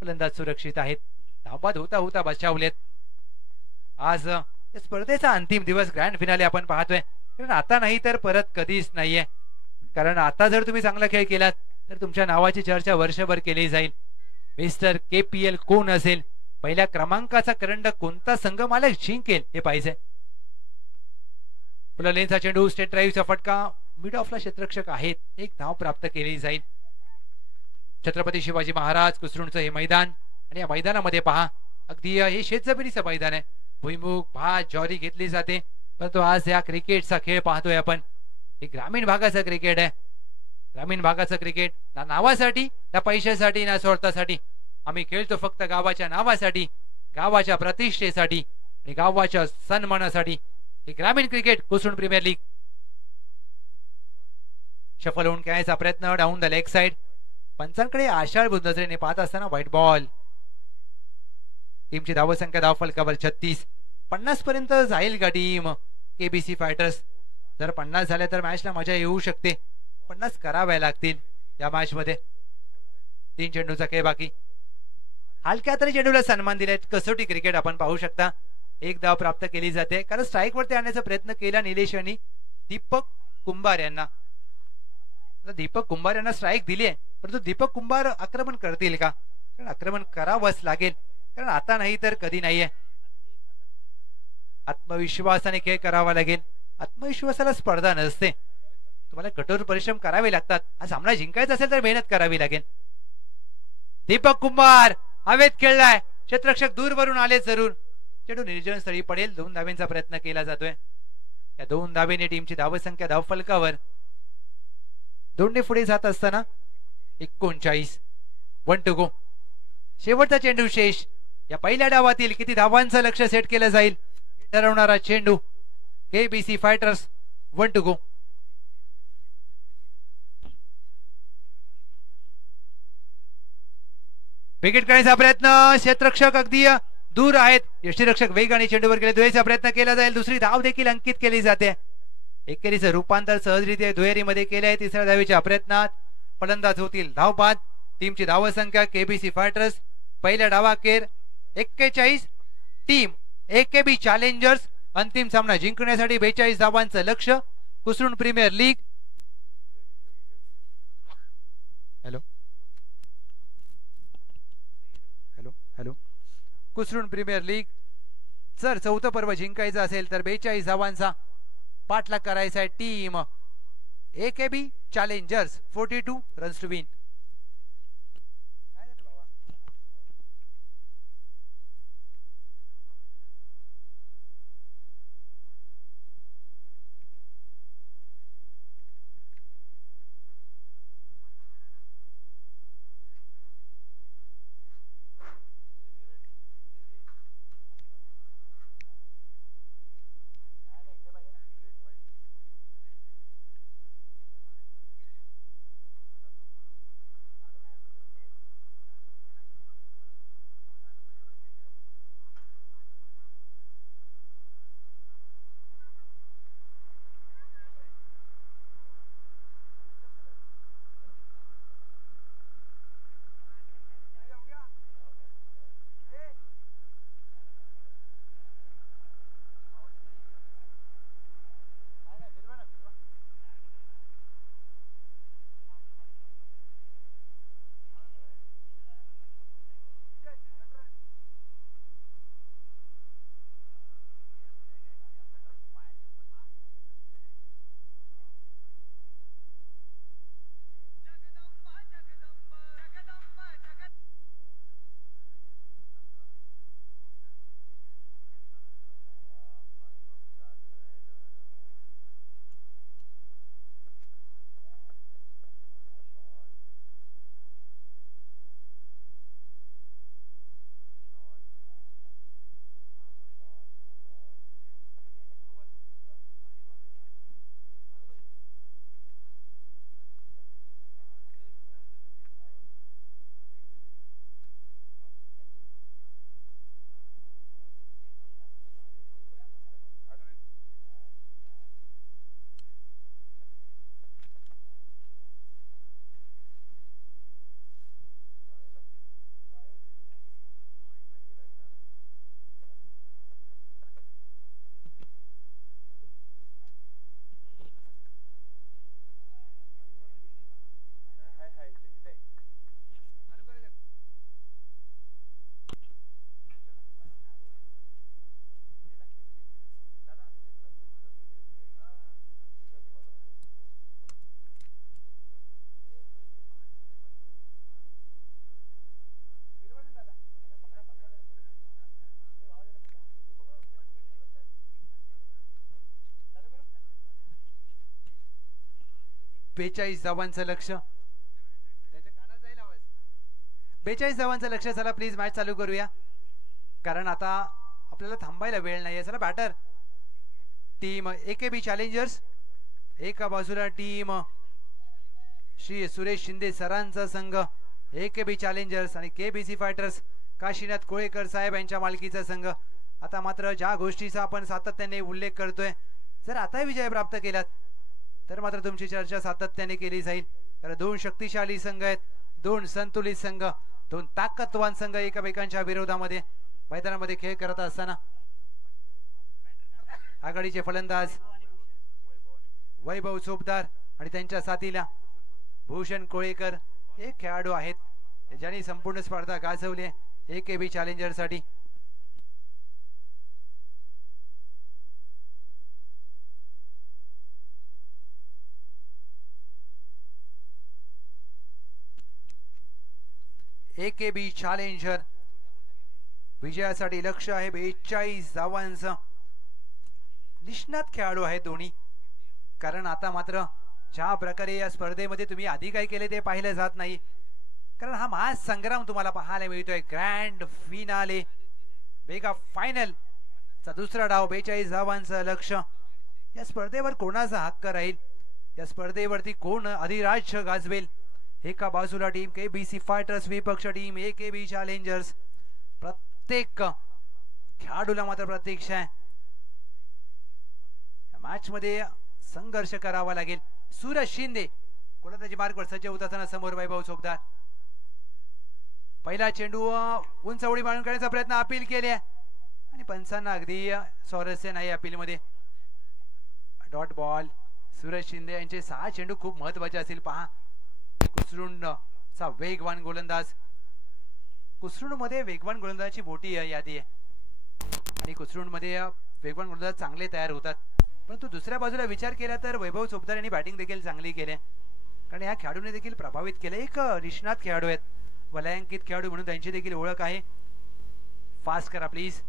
फलंदाज सुरक्षित आहेत, धावबाद होता होता बचावलेत. आज स्पर्धेचा अंतिम दिवस, ग्रँड फिनाले आपण पाहतोय, कारण आता नाही तर परत कधीच नाहीये. कारण आता जर तुम्ही चांगला खेळ केलात तर तुमच्या नावाची चर्चा वर्षभर केली जाईल. मिस्टर KPL कोण असेल, पहिल्या क्रमांकाचा करंडक कोणता संघ मालक जिंकेल हे पाहिजे. फुल लेनचा चेंडू, स्टेट ड्राईव्हचा फटका, मिड ऑफला क्षेत्ररक्षक आहेत, एक धाव प्राप्त केली जाईल. छत्रपती शिवाजी महाराज कुसरूंचं हे मैदान, आणि या मैदानामध्ये पहा, अगदी हे शेतजमिनीचं मैदान आहे. भुईमुग, भात, ज्वारी घेतली जाते, परंतु आज या क्रिकेटचा खेळ पाहतोय आपण, हे ग्रामीण भागाचं क्रिकेट आहे. ग्रामीण भागाचं क्रिकेट ना नावासाठी, ना पैशासाठी, ना स्वार्थासाठी. आम्ही खेळतो फक्त गावाच्या नावासाठी, गावाच्या प्रतिष्ठेसाठी आणि गावाच्या सन्मानासाठी. हे ग्रामीण क्रिकेट, कोसरूड प्रीमियर लीग. शफल होऊन खेळायचा प्रयत्न, डाऊन द लेग साइड. पंचांकडे आशाळभूत नजरेने पाहत असताना व्हाईट बॉल. टीमची धावसंख्या धावफलकावर 36. 50 पर्यंत जाईल का टीम KBC फायटर्स? जर 50 झाले तर मॅचला मजा येऊ शकते. 50 कराव्या लागतील या मॅच मध्ये. 3 चेंडूचा खेळ बाकी. हलक्या तरी चेंडूला सन्मान दिलाय. कसोटी क्रिकेट आपण पाहू शकता. एक धाव प्राप्त केली जाते, कारण स्ट्राईक वरती आणण्याचा प्रयत्न केला निलेश यांनी दीपक कुंभार यांना. दीपक कुंभार यांना स्ट्राईक दिली आहे, परंतु दीपक कुंभार आक्रमण करतील का? कारण आक्रमण करावंच लागेल, कारण आता नाही तर कधी नाहीये. आत्मविश्वासाने खेळ करावा लागेल. आत्मविश्वासाला स्पर्धा नसते, तुम्हाला कठोर परिश्रम करावे लागतात. हा सामना जिंकायचा असेल तर मेहनत करावी लागेल. दीपक कुंभार हवेत खेळलाय, क्षेत्ररक्षक दूरवरून आले जरूर. चेंडू निर्जन स्थळी पडेल. 2 धावेंचा प्रयत्न केला जातोय. या 2 धावेने टीमची धावसंख्या धावफलकावर 2 पुढे जात असताना 39. 1 टू गो. शेवटचा चेंडू शेष. या पहिल्या डावातील किती धावांचं लक्ष सेट केलं जाईल ठरवणारा चेंडू. KBC fighters 1 to go. Wicket काढण्याचा प्रयत्न, क्षेत्ररक्षक अगदी दूर आहेत. यष्टीरक्षक वेगाने चेंडूवर गेले. दुहेरीचा प्रयत्न केला जाईल. दुसरी धाव देखील अंकित केली जाते. एकेरीचं रूपांतर सहजरित्या दुहेरीमध्ये केलंय. तिसऱ्या धावेच्या प्रयत्नात फलंदाज होतील धावबाद. टीमची धावसंख्या KBC फायटर्स पहिल्या डावाखेर 41. टीम AKB चॅलेंजर्स अंतिम सामना जिंकण्यासाठी 42 धावांचं लक्ष. Kusrud premier league. Hello hello hello Kusrud premier league जर 4थं पर्व जिंकायचं असेल तर 42 धावांचा पाठलाग करायचा आहे. Team AKB challengers 42 runs to win. 42 धावांचं लक्ष, 42 धावांचं लक्ष. चला प्लीज मॅच चालू करूया, कारण आता आपल्याला थांबायला वेळ नाहीये. चला बॅटर टीम AKB चॅलेंजर्स, एका बाजूला टीम श्री सुरेश शिंदे सरांचा संघ AKB चॅलेंजर्स आणि KBC फायटर्स काशीनाथ कोळेकर साहेब यांच्या मालकीचा संघ. आता मात्र ज्या गोष्टीचा आपण सातत्याने उल्लेख करतोय, जर आता विजय प्राप्त केलात तर मात्र तुमची चर्चा सातत्याने केली जाईल. कारण दोन शक्तिशाली संघ आहेत, दोन संतुलित संघ, दोन ताकदवान संघ एकमेकांच्या विरोधामध्ये मैदानामध्ये खेळ करत असताना आघाडीचे फलंदाज वैभव चोपदार आणि त्यांच्या साथीला भूषण कोळेकर एक खेळाडू आहेत ज्यांनी संपूर्ण स्पर्धा गाजवली AKB चॅलेंजर साठी. AKB चॅलेंजर विजयासाठी लक्ष आहे 42 धावांचं. निष्णात खेळाडू आहेत दोन्ही, कारण आता मात्र ज्या प्रकारे या स्पर्धेमध्ये तुम्ही आधी काय केले ते पाहिलं जात नाही, कारण हा महासंग्राम तुम्हाला पाहायला मिळतोय. ग्रँड फिनाले, मेगा फायनल चा दुसरा डाव, 42 धावांचं लक्ष. या स्पर्धेवर कोणाचा हक्क राहील, या स्पर्धेवरती कोण अधिराज्य गाजवेल? एका बाजूला टीम KBC फायटर्स, विपक्ष टीम AKB चॅलेंजर्स. प्रत्येक खेळाडूला मात्र प्रतीक्षा आहे, या मॅच मध्ये संघर्ष करावा लागेल. सूरज शिंदे गोलंदाजी मार्कवर सज्ज होत असताना समोर वैभव चोपदार. पहिला चेंडू उंच उडी मारून करण्याचा प्रयत्न अपील केले आणि पंचांना अगदी स्वारस्य नाही अपील मध्ये. Dot ball. सूरज शिंदे यांचे 6 चेंडू खूप महत्वाचे असतील. पहा कुसरुंड चा वेगवान गोलंदाज, कुसरुंड मध्ये वेगवान गोलंदाजाची मोठी यादी आहे आणि कुसरुंड मध्ये वेगवान गोलंदाज चांगले तयार होतात. परंतु दुसऱ्या बाजूला विचार केला तर वैभव चोपदार यांनी बॅटिंग देखील चांगली केली, कारण या खेळाडूने देखील प्रभावित केले. एक निष्णात खेळाडू आहेत, वलयांकित खेळाडू म्हणून त्यांची देखील ओळख आहे. फास्ट करा प्लीज.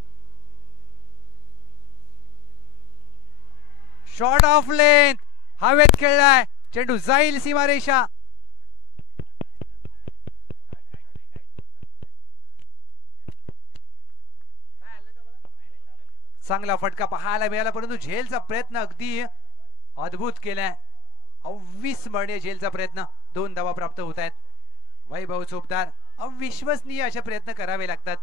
शॉट ऑफ लेंथ, हवेत खेळलाय चेंडू, जाईल सीमारेषा. चांगला फटका पाहायला मिळाला, परंतु झेलचा प्रयत्न अगदी अद्भुत केलाय. अविस्मरणीय झेलचा प्रयत्न. 2 धावा प्राप्त होत आहेत. वैभव चोपदार, अविश्वसनीय असे प्रयत्न करावे लागतात.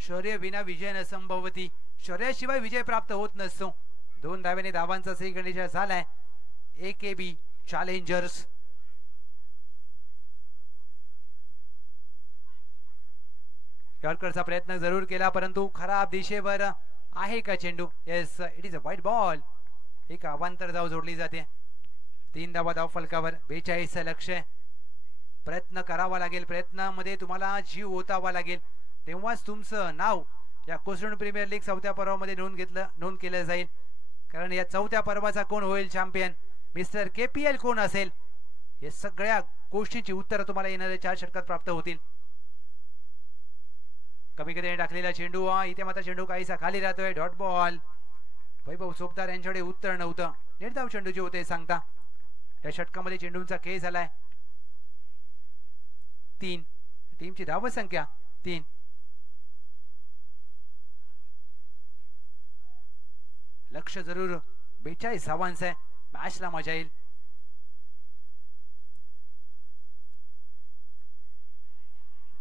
शौर्य विना विजय नसंभवती, शौर्याशिवाय विजय प्राप्त होत नसतो. 2 धाव्याने धावांचा सही गणेश झालाय AKB चॅलेंजर्स. यॉर्करचा प्रयत्न जरूर केला, परंतु खराब दिशेवर आहे का चेंडू. येस, इट इज अ वाईट बॉल. एक अवांतर धाव जोडली जाते. 3 धावा धाव फलकावर. 42 लक्ष. प्रयत्न करावा लागेल, प्रयत्नामध्ये तुम्हाला जीव ओतावा लागेल, तेव्हाच तुमचं नाव या कोसरुंड प्रीमियर लीग 4थ्या पर्वामध्ये नोंद केलं जाईल. कारण या 4थ्या पर्वाचा कोण होईल चॅम्पियन, मिस्टर KPL कोण असेल, हे सगळ्या गोष्टींची उत्तरं तुम्हाला येणाऱ्या 4 षटकात प्राप्त होतील. कमी गतीने टाकलेला चेंडू, इथे मात्र चेंडू काहीसा खाली राहतोय. Dot ball. वैभव चोपदार यांच्याकडे उत्तर नव्हतं. निर्धाव चेंडू जे होते सांगता. या षटकामध्ये चेंडूंचा खेळ झालाय 3. टीमची धाव संख्या 3. लक्ष जरूर 42 धावांचं आहे. मॅचला मजा येईल.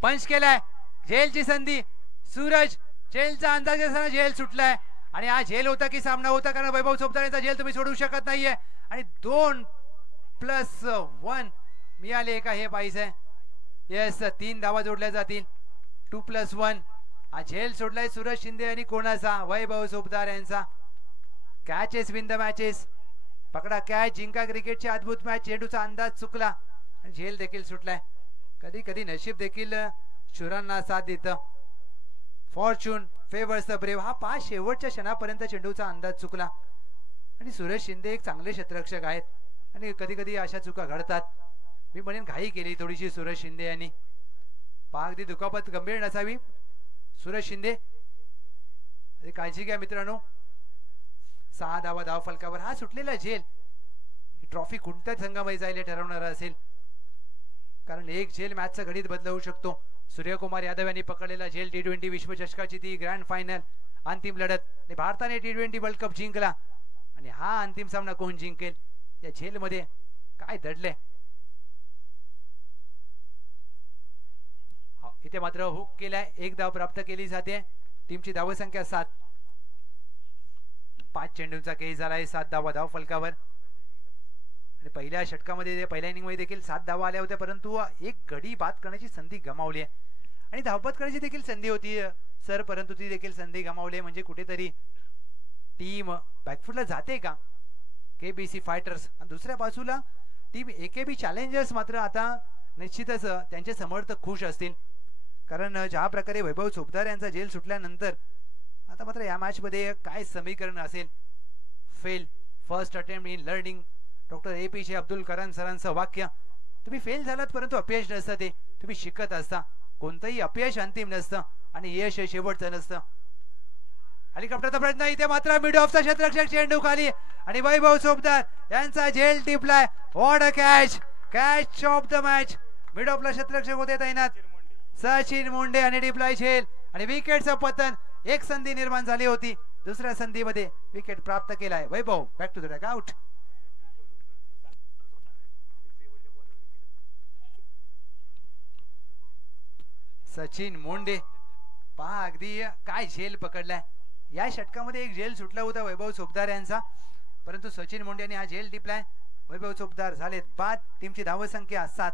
पंच केलाय. झेलची संधी. सूरज, झेलचा अंदाज असताना झेल सुटलाय आणि हा झेल होता की सामना होता, कारण वैभव चोपदार यांचा झेल तुम्ही सोडू शकत नाहीये. आणि 2+1 मिळाले का हे पाहिजे. येस, 3 धावा जोडल्या जातील. 2+1. हा झेल सोडलाय सूरज शिंदे आणि कोणाचा, वैभव चोपदार यांचा. Catches win the matches. पकडा कॅच, जिंका क्रिकेटची अद्भुत मॅच. चेंडूचा अंदाज चुकला आणि झेल देखील सुटलाय. कधी कधी नशीब देखील शूरांना साथ देतं. Fortune favours the brave. हा 5 शेवटच्या क्षणापर्यंत चेंडूचा अंदाज चुकला आणि सूरज शिंदे एक चांगले क्षेत्ररक्षक आहेत आणि कधी कधी अशा चुका घडतात. मी म्हणेन घाई केली थोडीशी सूरज शिंदे यांनी. अगदी दुखापत गंभीर नसावी. सूरज शिंदे काळजी घ्या मित्रांनो. 6 धावा धाव फलकावर. हा सुटलेला झेल ट्रॉफी कोणत्या संघामध्ये जाईल हे ठरवणार असेल, कारण एक झेल मॅचचा घडीत बदलवू शकतो. सूर्यकुमार यादव यांनी पकडलेला झेल T20 विश्वचषकाची ती ग्रँड फायनल अंतिम लढत आणि भारताने T20 वर्ल्ड कप जिंकला आणि हा अंतिम सामना कोण जिंकेल या झेल मध्ये काय दडले. इथे मात्र हुक केलाय, एक धाव प्राप्त केली जाते. टीमची धावसंख्या 7. 5 चेंडूंचा खेळ झालाय, 7 धावा धाव फलकावर. आणि पहिल्या षटकामध्ये पहिल्या इनिंग मध्ये देखील 7 धावा आल्या होत्या, परंतु एक गडी बाद करण्याची संधी गमावली आहे आणि धावपत करण्याची देखील संधी होती सर, परंतु ती देखील संधी गमावली. म्हणजे कुठेतरी टीम बॅकफुटला जाते का केबीसी फायटर्स. आणि दुसऱ्या बाजूला टीम एकेबी चॅलेंजर्स मात्र आता निश्चितच त्यांचे समर्थक खुश असतील, कारण ज्या प्रकारे वैभव चोपदार यांचा जेल सुटल्यानंतर आता मात्र या मॅच मध्ये काय समीकरण असेल. Fail first attempt in learning, doctor APJ Abdul Kalam सरांचं वाक्य. तुम्ही फेल झालात परंतु अपयश नसतं, ते तुम्ही शिकत असता. कोणतंही अपयश अंतिम नसतं आणि यश शेवटचं नसतं. हेलिकॉप्टरचा प्रयत्न, इथे मात्र मिड ऑफचा क्षेत्ररक्षक चेंडू खाली आणि वैभव चोपदार यांचा झेल टिपलाय. What a catch, catch of the match. Mid ऑफला क्षेत्ररक्षक होते तैनात सचिन मुंडे आणि टिपलाय झेल आणि विकेटचं पतन. एक संधी निर्माण झाली होती, दुसऱ्या संधीमध्ये विकेट प्राप्त केलाय Vaibhav. Back to the dugout. Sachin Munde पहा अगदी काय झेल पकडलाय. या षटकामध्ये एक झेल सुटला होता वैभव चोपदार यांचा, परंतु सचिन मुंडे यांनी हा झेल टिपलाय. वैभव चोपदार झालेत बाद. टीमची धावसंख्या 7.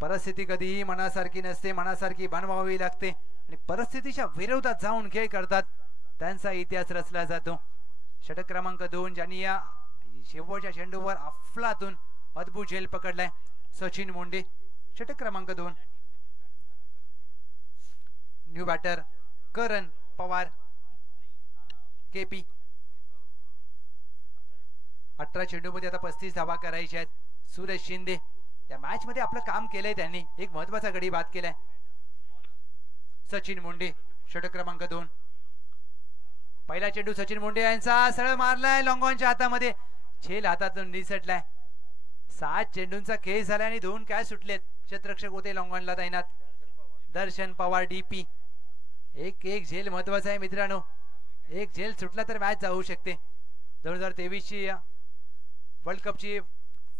परिस्थिती कधीही मनासारखी नसते, मनासारखी बनवावी लागते आणि परिस्थितीच्या विरोधात जाऊन खेळ करतात त्यांचा इतिहास रचला जातो. षटक क्रमांक 2 ज्यांनी या शेवटच्या चेंडूवर अफलातून अद्भुत झेल पकडलाय सचिन मुंडे. षटक क्रमांक 2. न्यू बॅटर करण पवार KP. 18 चेंडूमध्ये आता 35 धावा करायच्या आहेत. सूरज शिंदे या मॅच मध्ये आपलं काम केलंय, त्यांनी एक महत्वाचा गडी बाद केलाय. सचिन मुंडे षटक क्रमांक 2. पहिला चेंडू सचिन मुंडे यांचा सरळ मारलाय लॉंगॉनच्या हातामध्ये, झेल हातातून निसटलाय. 7 चेंडूंचा खेळ झाला आणि 2 कॅच सुटलेत. क्षेत्ररक्षक होते लॉंगॉनला तैनात दर्शन पवार DP. एक झेल महत्वाचा आहे मित्रांनो, एक झेल सुटला तर मॅच जाऊ शकते. 2023 ची वर्ल्ड कपची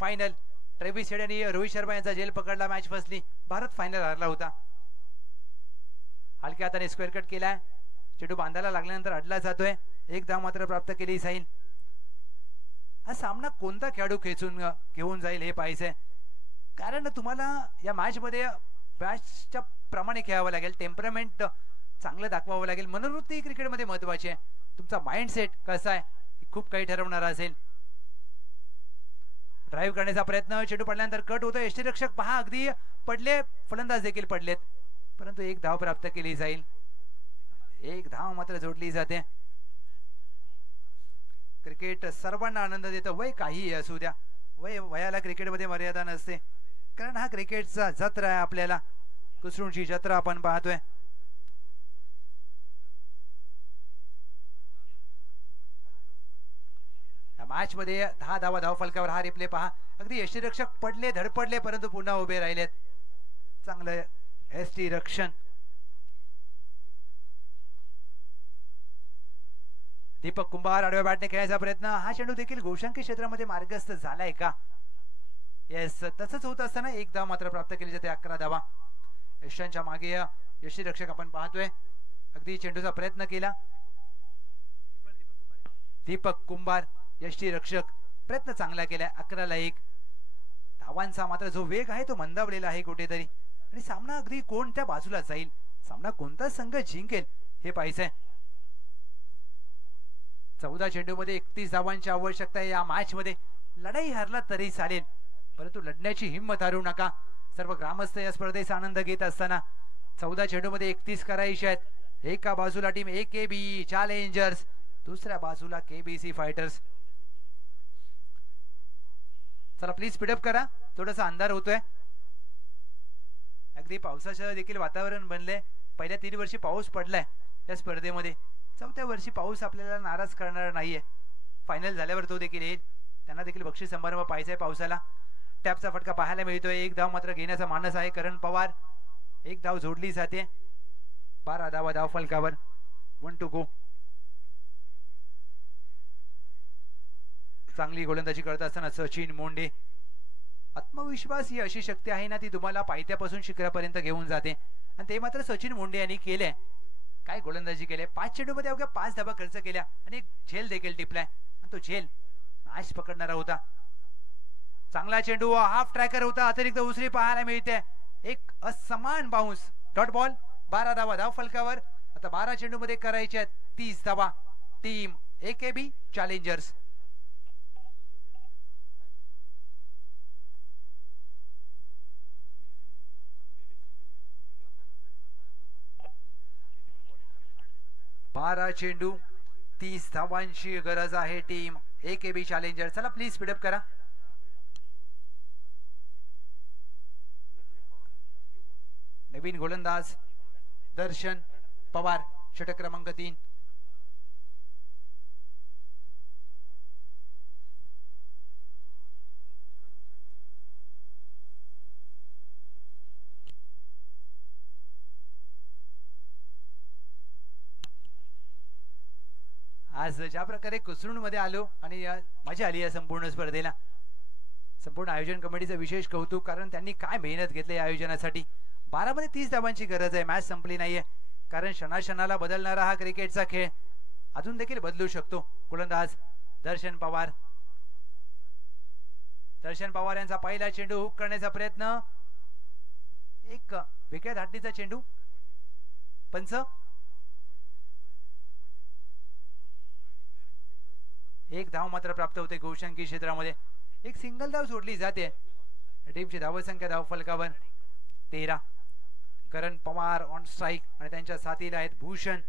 फायनल ट्रेव्हिस हेड आणि रोहित शर्मा यांचा झेल पकडला, मॅच फसली, भारत फायनल हरला होता. हलक्या हाताने स्क्वेअर कट केलाय, चेंडू बांधायला लागल्यानंतर अडला जातोय. एक धाव मात्र प्राप्त केली जाईल. हा सामना कोणता खेळाडू खेचून घेऊन जाईल हे पाहायचंय, कारण तुम्हाला या मॅच मध्ये मॅचच्या प्रमाणे खेळावं लागेल, टेम्परामेंट चांगलं दाखवावं लागेल. मनोवृत्ती क्रिकेटमध्ये महत्वाची आहे, तुमचा माइंडसेट कसा आहे खूप काही ठरवणार असेल. ड्राईव्ह करण्याचा प्रयत्न, चेंडू पडल्यानंतर कट होतो. यष्टीरक्षक पहा अगदी पडले, फलंदाज देखील पडलेत, परंतु एक धाव प्राप्त केली जाईल. एक धाव मात्र जोडली जाते. क्रिकेट सर्वांना आनंद देतं, वय काही असू द्या, वयाला क्रिकेटमध्ये मर्यादा नसते, कारण हा क्रिकेटचा जत्रा आहे. आपल्याला कुसरूंची जत्रा आपण पाहतोय. मॅच मध्ये 10 धावा धाव फलकावर. हा रिप्ले पहा, अगदी यष्टीरक्षक पडले, धडपडले, परंतु पुन्हा उभे राहिलेत. चांगलं यष्टी रक्षण. दीपक कुंभार आडव्या बॅटने खेळायचा प्रयत्न, हा चेंडू देखील गोशांकी क्षेत्रामध्ये मार्गस्थ झालाय का? येस, तसंच होत असताना एक धाव मात्र प्राप्त केली जाते. 11 धावा. यशांच्या मागे यष्टीरक्षक आपण पाहतोय, अगदी चेंडूचा प्रयत्न केला. दीपक कुंभार यष्टीरक्षक प्रयत्न चांगला केलाय. 11-1. धावांचा मात्र जो वेग आहे तो मंदावलेला आहे कुठेतरी, आणि सामना अगदी कोणत्या बाजूला जाईल, सामना कोणता संघ जिंकेल हे पाहायचंय. 14 चेंडूमध्ये 31 धावांची आवश्यकता आहे. या मॅच मध्ये लढाई हरला तरी चालेल, परंतु लढण्याची हिंमत हारू नका. सर्व ग्रामस्थ या स्पर्धेचा आनंद घेत असताना 14 चेंडूमध्ये 31 करायचे आहेत. एका बाजूला टीम AKB चॅलेंजर्स, दुसऱ्या बाजूला KBC फायटर्स. चला प्लीज स्पीडअप करा, थोडासा अंधार होतोय. अगदी पावसाचं देखील वातावरण बनलंय. पहिल्या 3 वर्षी पाऊस पडलाय या स्पर्धेमध्ये, 4थ्या वर्षी पाऊस आपल्याला नाराज करणार नाहीये. फायनल झाल्यावर तो देखील येईल, त्यांना देखील बक्षीस समारंभ पाहायचा आहे पावसाला. टॅपचा फटका पाहायला मिळतोय. 1 धाव मात्र घेण्याचा मानस आहे करण पवार. 1 धाव जोडली जाते. 12 धावा धाव फलकावर. 1 टू गो. चांगली गोलंदाजी करत असताना सचिन मोंडे. आत्मविश्वास ही अशी शक्ती आहे ना, ती तुम्हाला पायथ्यापासून शिखरापर्यंत घेऊन जाते, आणि ते मात्र सचिन मोंडे यांनी केले. काय गोलंदाजी केली. 5 चेंडूमध्ये अवघ्या 5 धावा खर्च केल्या आणि एक झेल देखील टिपलाय, आणि तो झेल मॅच पकडणारा होता. चांगला चेंडू, हाफ ट्रॅकर होता. अतिरिक्त उसरी पाहायला मिळते. एक असमान बाउन्स, डॉट बॉल. 12 धावा धाव फलकावर. आता 12 चेंडू मध्ये करायच्या 30 धावा. Team AKB challengers. बारा चेंडू 30 धावांची गरज आहे टीम AKB चॅलेंजर. चला प्लीज स्पीडअप करा. नवीन गोलंदाज दर्शन पवार, षटक क्रमांक 3. आज ज्या प्रकारे कुसरून मध्ये आलो आणि मजा आली या संपूर्ण स्पर्धेला, संपूर्ण आयोजन कमिटीचं विशेष कौतुक, कारण त्यांनी काय मेहनत घेतली या आयोजनासाठी. 12 मध्ये 30 धावांची गरज आहे. मॅच संपली नाहीये, कारण क्षणाक्षणाला बदलणारा हा क्रिकेटचा खेळ अजून देखील बदलू शकतो. गोलंदाज दर्शन पवार. दर्शन पवार यांचा पहिला चेंडू हुक करण्याचा प्रयत्न. एक वेगळ्या धाटणीचा चेंडू. पंच. एक धाव मात्र प्राप्त होते गोशंकी क्षेत्रामध्ये. एक सिंगल धाव सोडली जाते. टीमची धावसंख्या धाव फलकावर 13. करण पवार ऑन स्ट्राइक आणि त्यांच्या साथीला आहेत भूषण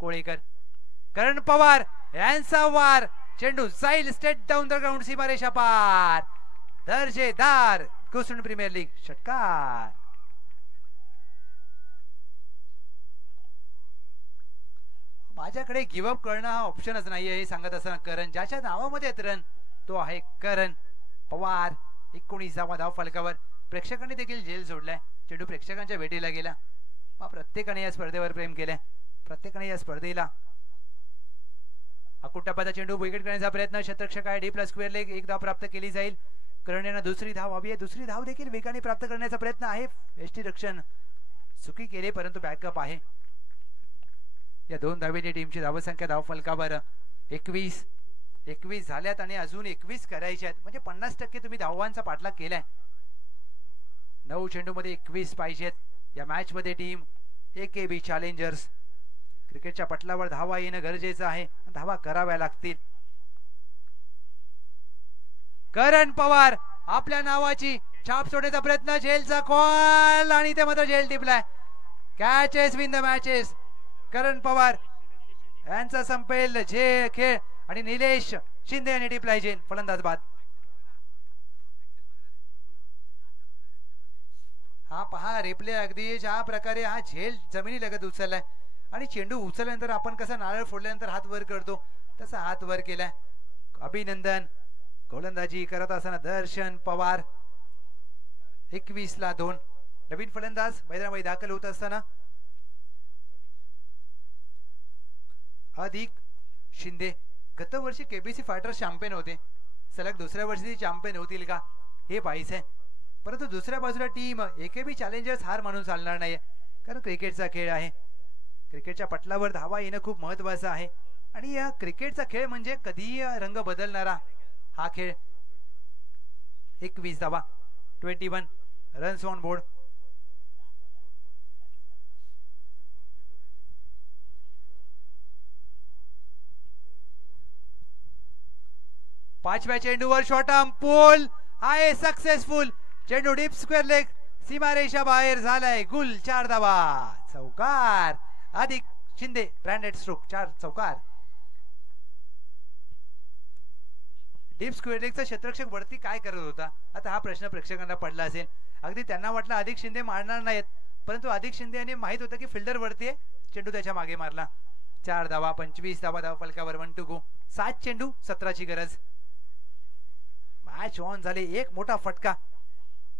कोळेकर. करण पवार यांचा वार. चेंडू जाईल स्टेट डाऊन द ग्राउंड, सीमारेषा पार. दर्जेदार कुसुण प्रीमियर लीग षटकार. माझ्याकडे गिव्ह अप करणं हा ऑप्शनच नाहीये हे सांगत असताना करण, ज्याच्या नावामध्ये रन तो आहे करण पवार. 19 धावा धाव फलकावर. प्रेक्षकांनी देखील झेल सोडलाय. चेंडू प्रेक्षकांच्या भेटीला गेला. प्रत्येकाने या स्पर्धेवर प्रेम केलंय. प्रत्येकाने या स्पर्धेला अकुटप्पाचा चेंडू विकेट करण्याचा प्रयत्न. शतरक्षक आहे डीप स्क्वेअर लेग. 1 धाव प्राप्त केली जाईल. करण यांना दुसरी धाव हवी आहे. दुसरी धाव देखील वेगाने प्राप्त करण्याचा प्रयत्न आहे. एसटी रक्षण चुकी केली, परंतु बॅकअप आहे. या 2 धावेची टीमची धावसंख्या धाव फलकावर 21 झाल्यात आणि अजून 21 करायच्या आहेत. म्हणजे 50% तुम्ही धावांचा पाठलाग केलाय. 9 चेंडू मध्ये 21 पाहिजेत या मॅच मध्ये. Team AKB challengers. क्रिकेटच्या पटलावर धावा येणं गरजेचं आहे. धावा कराव्या लागतील. करण पवार आपल्या नावाची छाप सोडण्याचा प्रयत्न. झेलचा कॉल आणि ते मात्र झेल टिपलाय. Catches win the matches. Karan Pawar यांचा संपेल जे खेळ आणि निलेश शिंदे यांनी टिपलाय झेल. फलंदाज बाद. हा पहा रिप्ले अगदी ज्या प्रकारे हा झेल जमिनी लगत उचललाय आणि चेंडू उचलल्यानंतर आपण कसं नारळ फोडल्यानंतर हात वर करतो तसा हात वर केलाय. अभिनंदन. गोलंदाजी करत असताना दर्शन पवार. 21 ला 2. नवीन फलंदाज मैदानामध्ये दाखल होत असताना अधिक शिंदे. गत वर्षी KBC फायटर्स चॅम्पियन होते. सलग दुसऱ्या वर्षी चॅम्पियन होतील का हे पाहायचं आहे. परंतु दुसऱ्या बाजूला टीम AKB चॅलेंजर्स हार म्हणून चालणार नाही, कारण क्रिकेटचा खेळ आहे. क्रिकेटच्या पटलावर धावा येणं खूप महत्वाचं आहे आणि या क्रिकेटचा खेळ म्हणजे कधीही रंग बदलणारा हा खेळ. 21 धावा. 21 रन्स ऑन बोर्ड. पाचव्या चेंडूवर शॉर्ट आर्म पुल आहे सक्सेसफुल. चेंडू डीप स्क्वेअर लेग सीमारेषा बाहेर झालाय. गुल. 4 धावा. चौकार. अधिक शिंदे ब्रँडेड स्ट्रोक. 4 चौकार. डीप स्क्वेअर लेगचा क्षेत्ररक्षक वरती काय करत होता, आता हा प्रश्न प्रेक्षकांना पडला असेल. अगदी त्यांना वाटलं अधिक शिंदे मारणार नाहीत, परंतु अधिक शिंदे यांनी माहित होतं की फिल्डर वरती आहे, चेंडू त्याच्या मागे मारला. 4 धावा, 25 धावा धावा फलकावर. 1 to go. 7 चेंडू 17ची गरज. मॅच ऑन झाले. एक मोठा फटका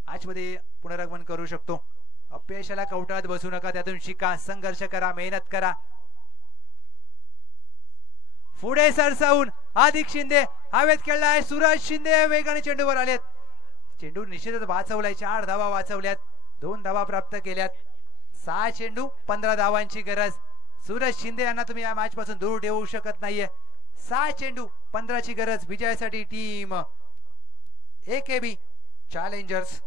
मॅच मध्ये पुनरागमन करू शकतो. अपयशाला कवटाळत बसू नका, त्यातून शिका, संघर्ष करा, मेहनत करा. पुढे सरसावून अधिक शिंदे हवेत खेळलाय. सूरज शिंदे वेगाने चेंडूवर आलेत. चेंडू निश्चितच वाचवलाय. 4 धावा वाचवल्यात, 2 धावा प्राप्त केल्यात. 6 चेंडू 15 धावांची गरज. सूरज शिंदे यांना तुम्ही या मॅच पासून दूर ठेवू शकत नाहीये. 6 चेंडू 15ची गरज विजयासाठी. Team AKB challengers.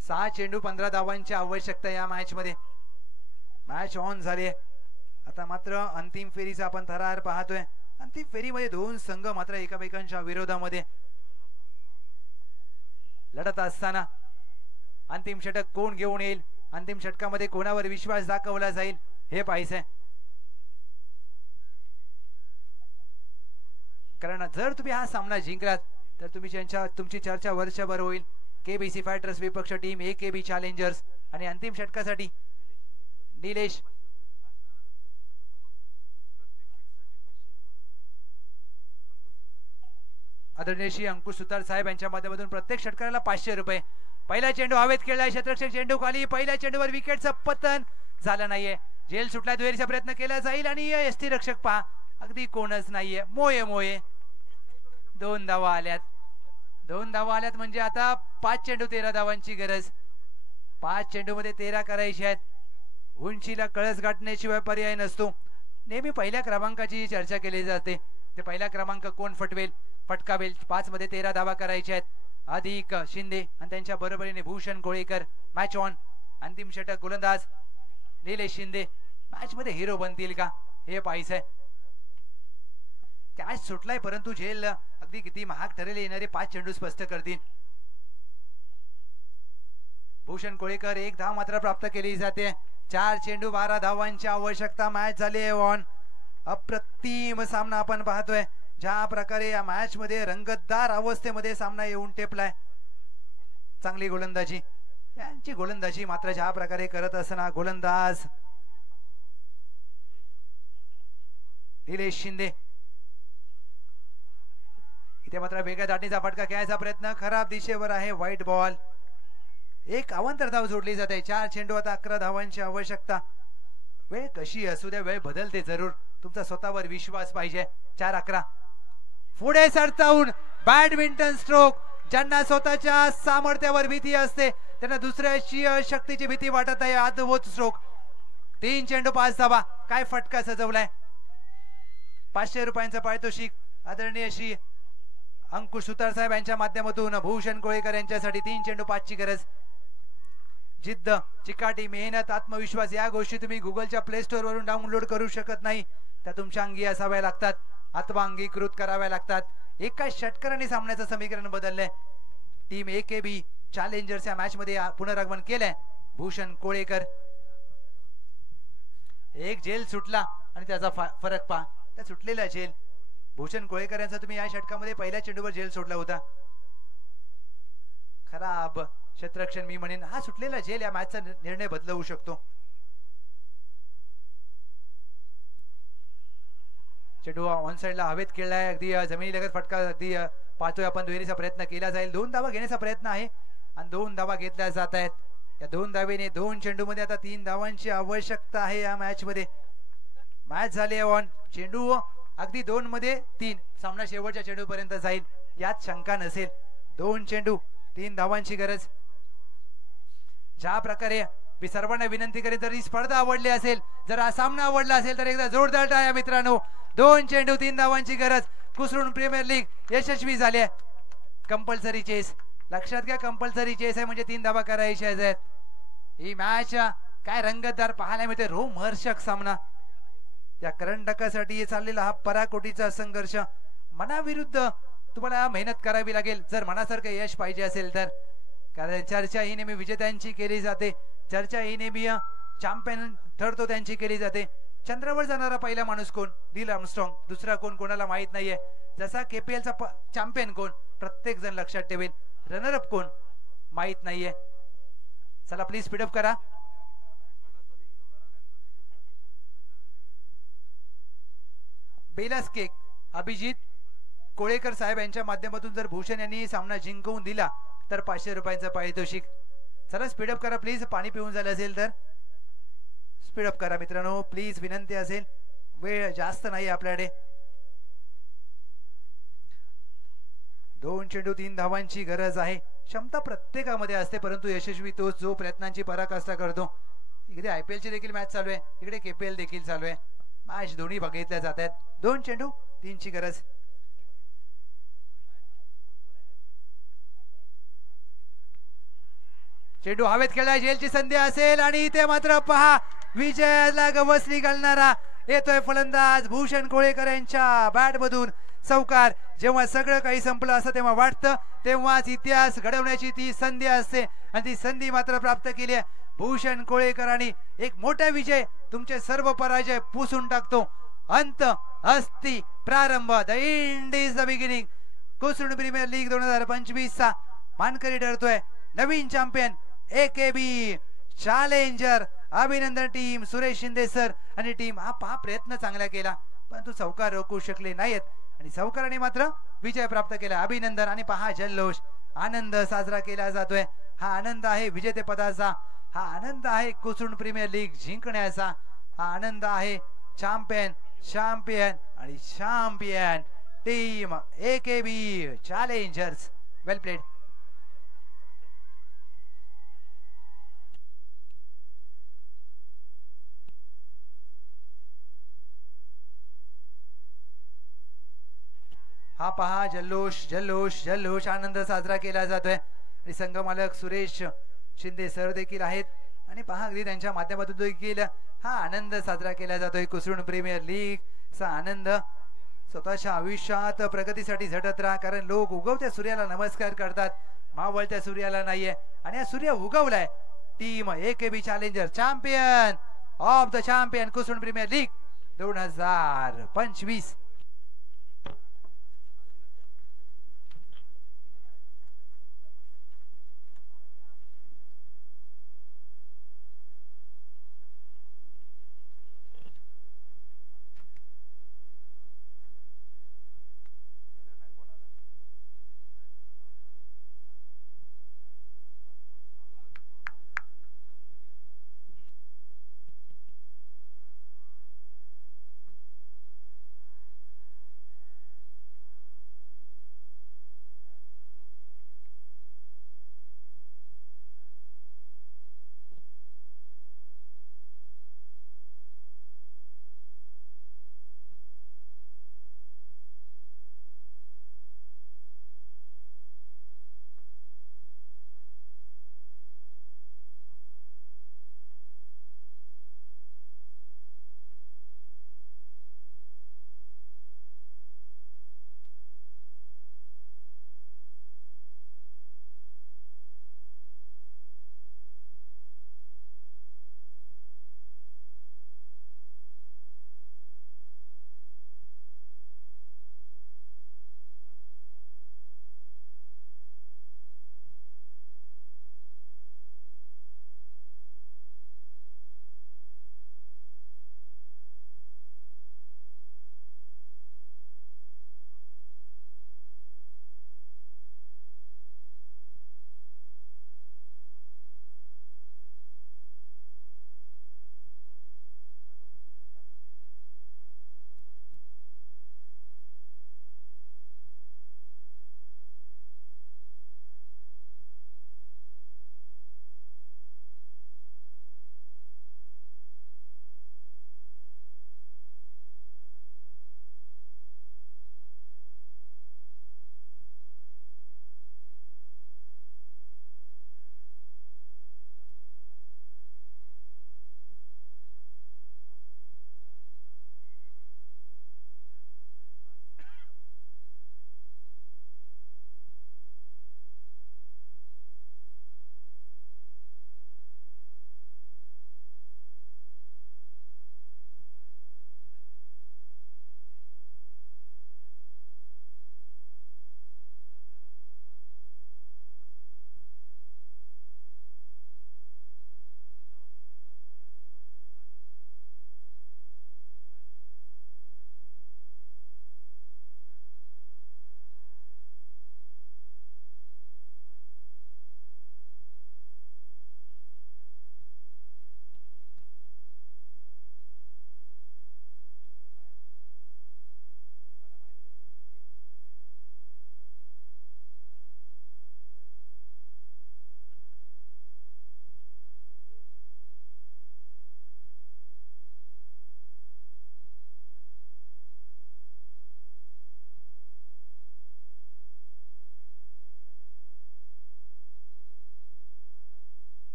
सहा चेंडू 15 धावांची आवश्यकता या मॅच मध्ये. मॅच ऑन झाली. आता मात्र अंतिम फेरीचा आपण थरार पाहतोय. अंतिम फेरीमध्ये 2 संघ मात्र एकमेकांच्या विरोधामध्ये लढत असताना अंतिम षटक कोण घेऊन येईल, अंतिम षटकामध्ये कोणावर विश्वास दाखवला जाईल हे पाहायचंय. कारण जर तुम्ही हा सामना जिंकलात तर तुमची चर्चा वर्षभर होईल. KBC फायटर्स विपक्ष टीम AKB चॅलेंजर्स. आणि अंतिम षटकासाठी निलेश आदरणीय श्री अंकुश सुतार साहेब यांच्या माध्यमातून प्रत्येक षटकाराला 500 रुपये. पहिला चेंडू हवेत खेळलाय. क्षेत्ररक्षक चेंडू खाली. पहिल्या चेंडूवर विकेटचं पतन झालं नाहीये. झेल सुटला. दुहेरीचा प्रयत्न केला जाईल आणि यष्टी रक्षक पहा अगदी कोणच नाहीये. मोये 2 धावा आल्यात. 2 धावा आल्यात म्हणजे आता 5 चेंडू 13 धावांची गरज. 5 चेंडू मध्ये 13 करायचे आहेत. उंचीला कळस गाठण्याशिवाय पर्याय नसतो. नेहमी पहिल्या क्रमांकाची चर्चा केली जाते. ते पहिला क्रमांक कोण फटकावेल. 5 मध्ये 13 धावा करायच्या आहेत. अधिक शिंदे आणि त्यांच्या बरोबरीने भूषण कोळेकर. Match on. अंतिम षटक गोलंदाज निलेश शिंदे मॅच मध्ये हिरो बनतील का हे पाहायचंय. कॅच सुटलाय परंतु झेल अगदी किती महाग ठरेल येणारे 5 चेंडू स्पष्ट करतील. भूषण कोळेकर 1 धाव मात्र प्राप्त केली जाते. 4 चेंडू 12 धावांची आवश्यकता. मॅच झाली ऑन. अप्रतिम सामना आपण पाहतोय. ज्या प्रकारे या मॅच मध्ये रंगतदार अवस्थेमध्ये सामना येऊन टेपलाय. चांगली गोलंदाजी. यांची गोलंदाजी मात्र ज्या प्रकारे करत असताना गोलंदाज निलेश शिंदे इथे मात्र वेगळ्या दाटणीचा फटका खेळायचा प्रयत्न खराब दिशेवर आहे. White ball. एक अवांतर धाव जोडली जाते. 4 चेंडू आता 11 धावांची आवश्यकता. वेळ कशी असू द्या वेळ बदलते जरूर. तुमचा स्वतःवर विश्वास पाहिजे. 4-11. पुढे सरसावून बॅडमिंटन स्ट्रोक. ज्यांना स्वतःच्या सामर्थ्यावर भीती असते त्यांना दुसऱ्याची शक्तीची भीती वाटत आहे. अद्भुत स्ट्रोक. 3 चेंडू 5 धावा. काय फटका सजवलाय. 500 रुपयांचं पारितोषिक आदरणीय श्री अंकुश सुतार साहेब यांच्या माध्यमातून भूषण कोळेकर यांच्यासाठी. 3 चेंडू 5 ची गरज. जिद्द, चिकाटी, मेहनत, आत्मविश्वास या गोष्टी तुम्ही गुगलच्या प्ले स्टोर वरून डाउनलोड करू शकत नाही. त्या तुमच्या अंगी असाव्या लागतात. आत्मांगीकृत कराव्या लागतात. एका षटकाराने सामन्याचं समीकरण बदललंय. टीम AKB चॅलेंजर्स या मॅच मध्ये पुनरागमन केलंय. भूषण कोळेकर. एक झेल सुटला आणि त्याचा फरक पहा. त्या सुटलेला झेल भूषण कोळेकर यांचा तुम्ही या षटकामध्ये पहिल्या चेंडूवर झेल सोडला होता. खराब क्षेत्ररक्षण मी म्हणेन. हा सुटलेला झेल या मॅचचा निर्णय बदलवू शकतो. चेंडू ऑन साइडला हवेत खेळलाय. अगदी जमिनीलगत फटका. अगदी पाहतोय आपण दुहेरीचा प्रयत्न केला जाईल. 2 धावा घेण्याचा प्रयत्न आहे आणि 2 धावा घेतल्या जात आहेत. या 2 धावेने 2 चेंडू मध्ये आता 3 धावांची आवश्यकता आहे या मॅच मध्ये. मॅच झाली ऑन. चेंडू अगदी 2 मध्ये 3. सामना शेवटच्या चेंडू पर्यंत जाईल यात शंका नसेल. 2 चेंडू 3 धावांची गरज. ज्या प्रकारे मी सर्वांना विनंती करेन जर ही स्पर्धा आवडली असेल, जर हा सामना आवडला असेल तर एकदा जोरदार टाळ्या मित्रांनो. 2 चेंडू 3 धावांची गरज. कुसरून प्रीमियर लीग यशस्वी झाली. कंपल्सरी चेस लक्षात घ्या. कंपल्सरी चेस आहे म्हणजे 3 धावा करायच्या आहेत. ही मॅच काय रंगतदार पाहायला मिळते. रोमहर्षक सामना. त्या करंडकासाठी चाललेला हा पराकोटीचा संघर्ष. मनाविरुद्ध तुम्हाला मेहनत करावी लागेल जर मनासारखं यश पाहिजे असेल तर, कारण चर्चा ही नेहमी विजेत्यांची केली जाते, चर्चा ही नेहमी चॅम्पियन ठरतो त्यांची केली जाते. चंद्रावर जाणारा पहिला माणूस कोण? नील आर्मस्ट्रॉंग. दुसरा कोण कोणाला माहित नाहीये. जसा केपीएलचा चॅम्पियन कोण प्रत्येक जण लक्षात ठेवेल, रनरअप कोण माहित नाहीये. चला प्लीज स्पीडअप करा. बेलास केक अभिजित कोळेकर साहेब यांच्या माध्यमातून जर भूषण यांनी सामना जिंकवून दिला तर 500 रुपयांचा पारितोषिक. चला स्पीडअप करा प्लीज. पाणी पिऊन झालं असेल तर स्पीडअप करा मित्रांनो प्लीज, विनंती असेल. वेळ जास्त नाही आपल्याकडे. 2 चेंडू 3 धावांची गरज आहे. क्षमता प्रत्येकामध्ये असते, परंतु यशस्वी तोच जो प्रयत्नांची पराकाष्ठा करतो. इकडे IPL ची देखील मॅच चालू आहे, इकडे KPL देखील चालू आहे. मॅच दोन्ही बघितल्या जात आहेत. 2 चेंडू 3 ची गरज. चेंडू हवेत खेळला, झेलची संधी असेल आणि इथे मात्र पहा विजयाला गवसणी घालणारा येतोय फलंदाज भूषण कोळेकर यांच्या बॅट मधून चौकार. जेव्हा सगळं काही संपलं असं तेव्हा वाटतं, तेव्हाच इतिहास घडवण्याची ती संधी असते आणि ती संधी मात्र प्राप्त केली आहे भूषण कोळेकरांनी. एक मोठा विजय तुमचे सर्व पराजय पुसून टाकतो. अंत अस्ति प्रारंभ. The end is the beginning. कोसळून प्रीमियर लीग 2025 चा मानकरी ठरतोय नवीन चॅम्पियन AKB चॅलेंजर. अभिनंदन टीम सुरेश शिंदे सर आणि टीम. हा प्रयत्न चांगला केला परंतु चौकार रोखू शकले नाहीत आणि चौकाराने मात्र विजय प्राप्त केला. अभिनंदन. आणि पहा जल्लोष, आनंद साजरा केला जातोय. हा आनंद आहे विजेतेपदाचा, हा आनंद आहे कोसळून प्रीमियर लीग जिंकण्याचा, हा आनंद आहे चॅम्पियन चॅम्पियन आणि चॅम्पियन टीम AKB चॅलेंजर्स. वेल प्लेड. हा पहा जल्लोष जल्लोष जल्लोष, आनंद साजरा केला जातोय आणि संघ मालक सुरेश शिंदे सर देखील आहेत आणि पहा अगदी त्यांच्या माध्यमातून देखील हा आनंद साजरा केला जातोय. कोसळून प्रीमियर लीग चा आनंद. स्वतःच्या आयुष्यात प्रगतीसाठी झटत राहा, कारण लोक उगवत्या सूर्याला नमस्कार करतात, मावळत्या सूर्याला नाहीये. आणि हा सूर्य उगवलाय. Team AKB challenger champion of the champion कोसळून प्रीमियर लीग 2025.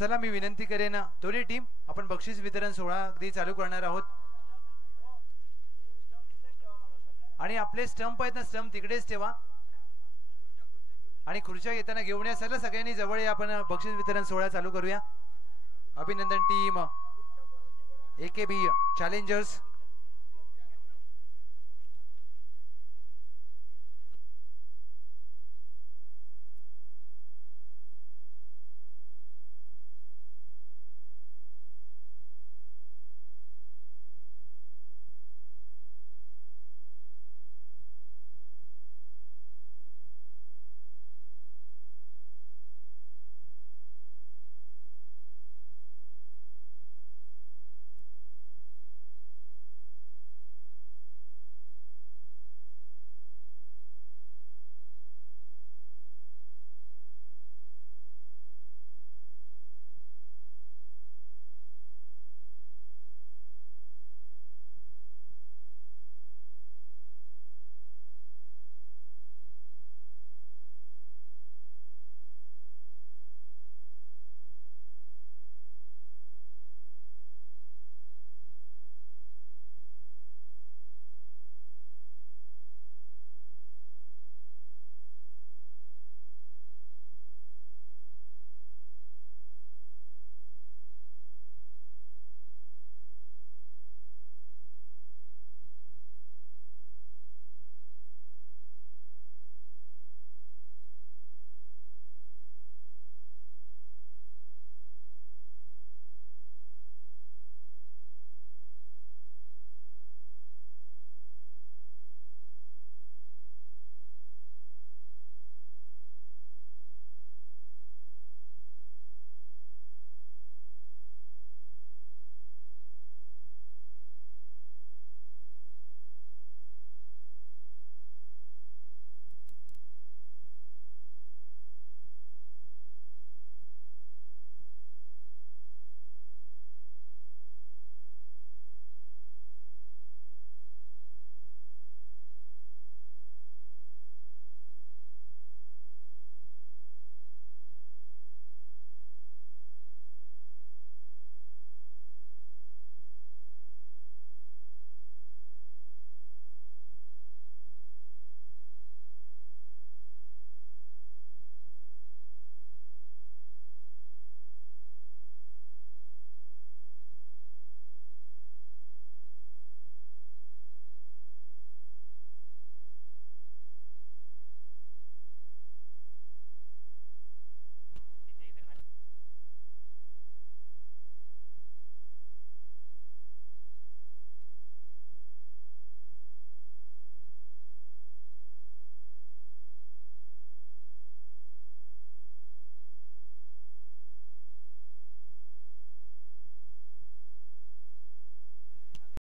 चला मी विनंती करेन दोन्ही टीम आपण बक्षीस वितरण सोहळा अगदी चालू करणार आहोत आणि आपले स्टंप आहेत ना स्टंप तिकडेच ठेवा आणि खुर्च्या येताना घेऊन या सगळ्यांनी जवळ या आपण बक्षीस वितरण सोहळा चालू करूया अभिनंदन टीम AKB चॅलेंजर्स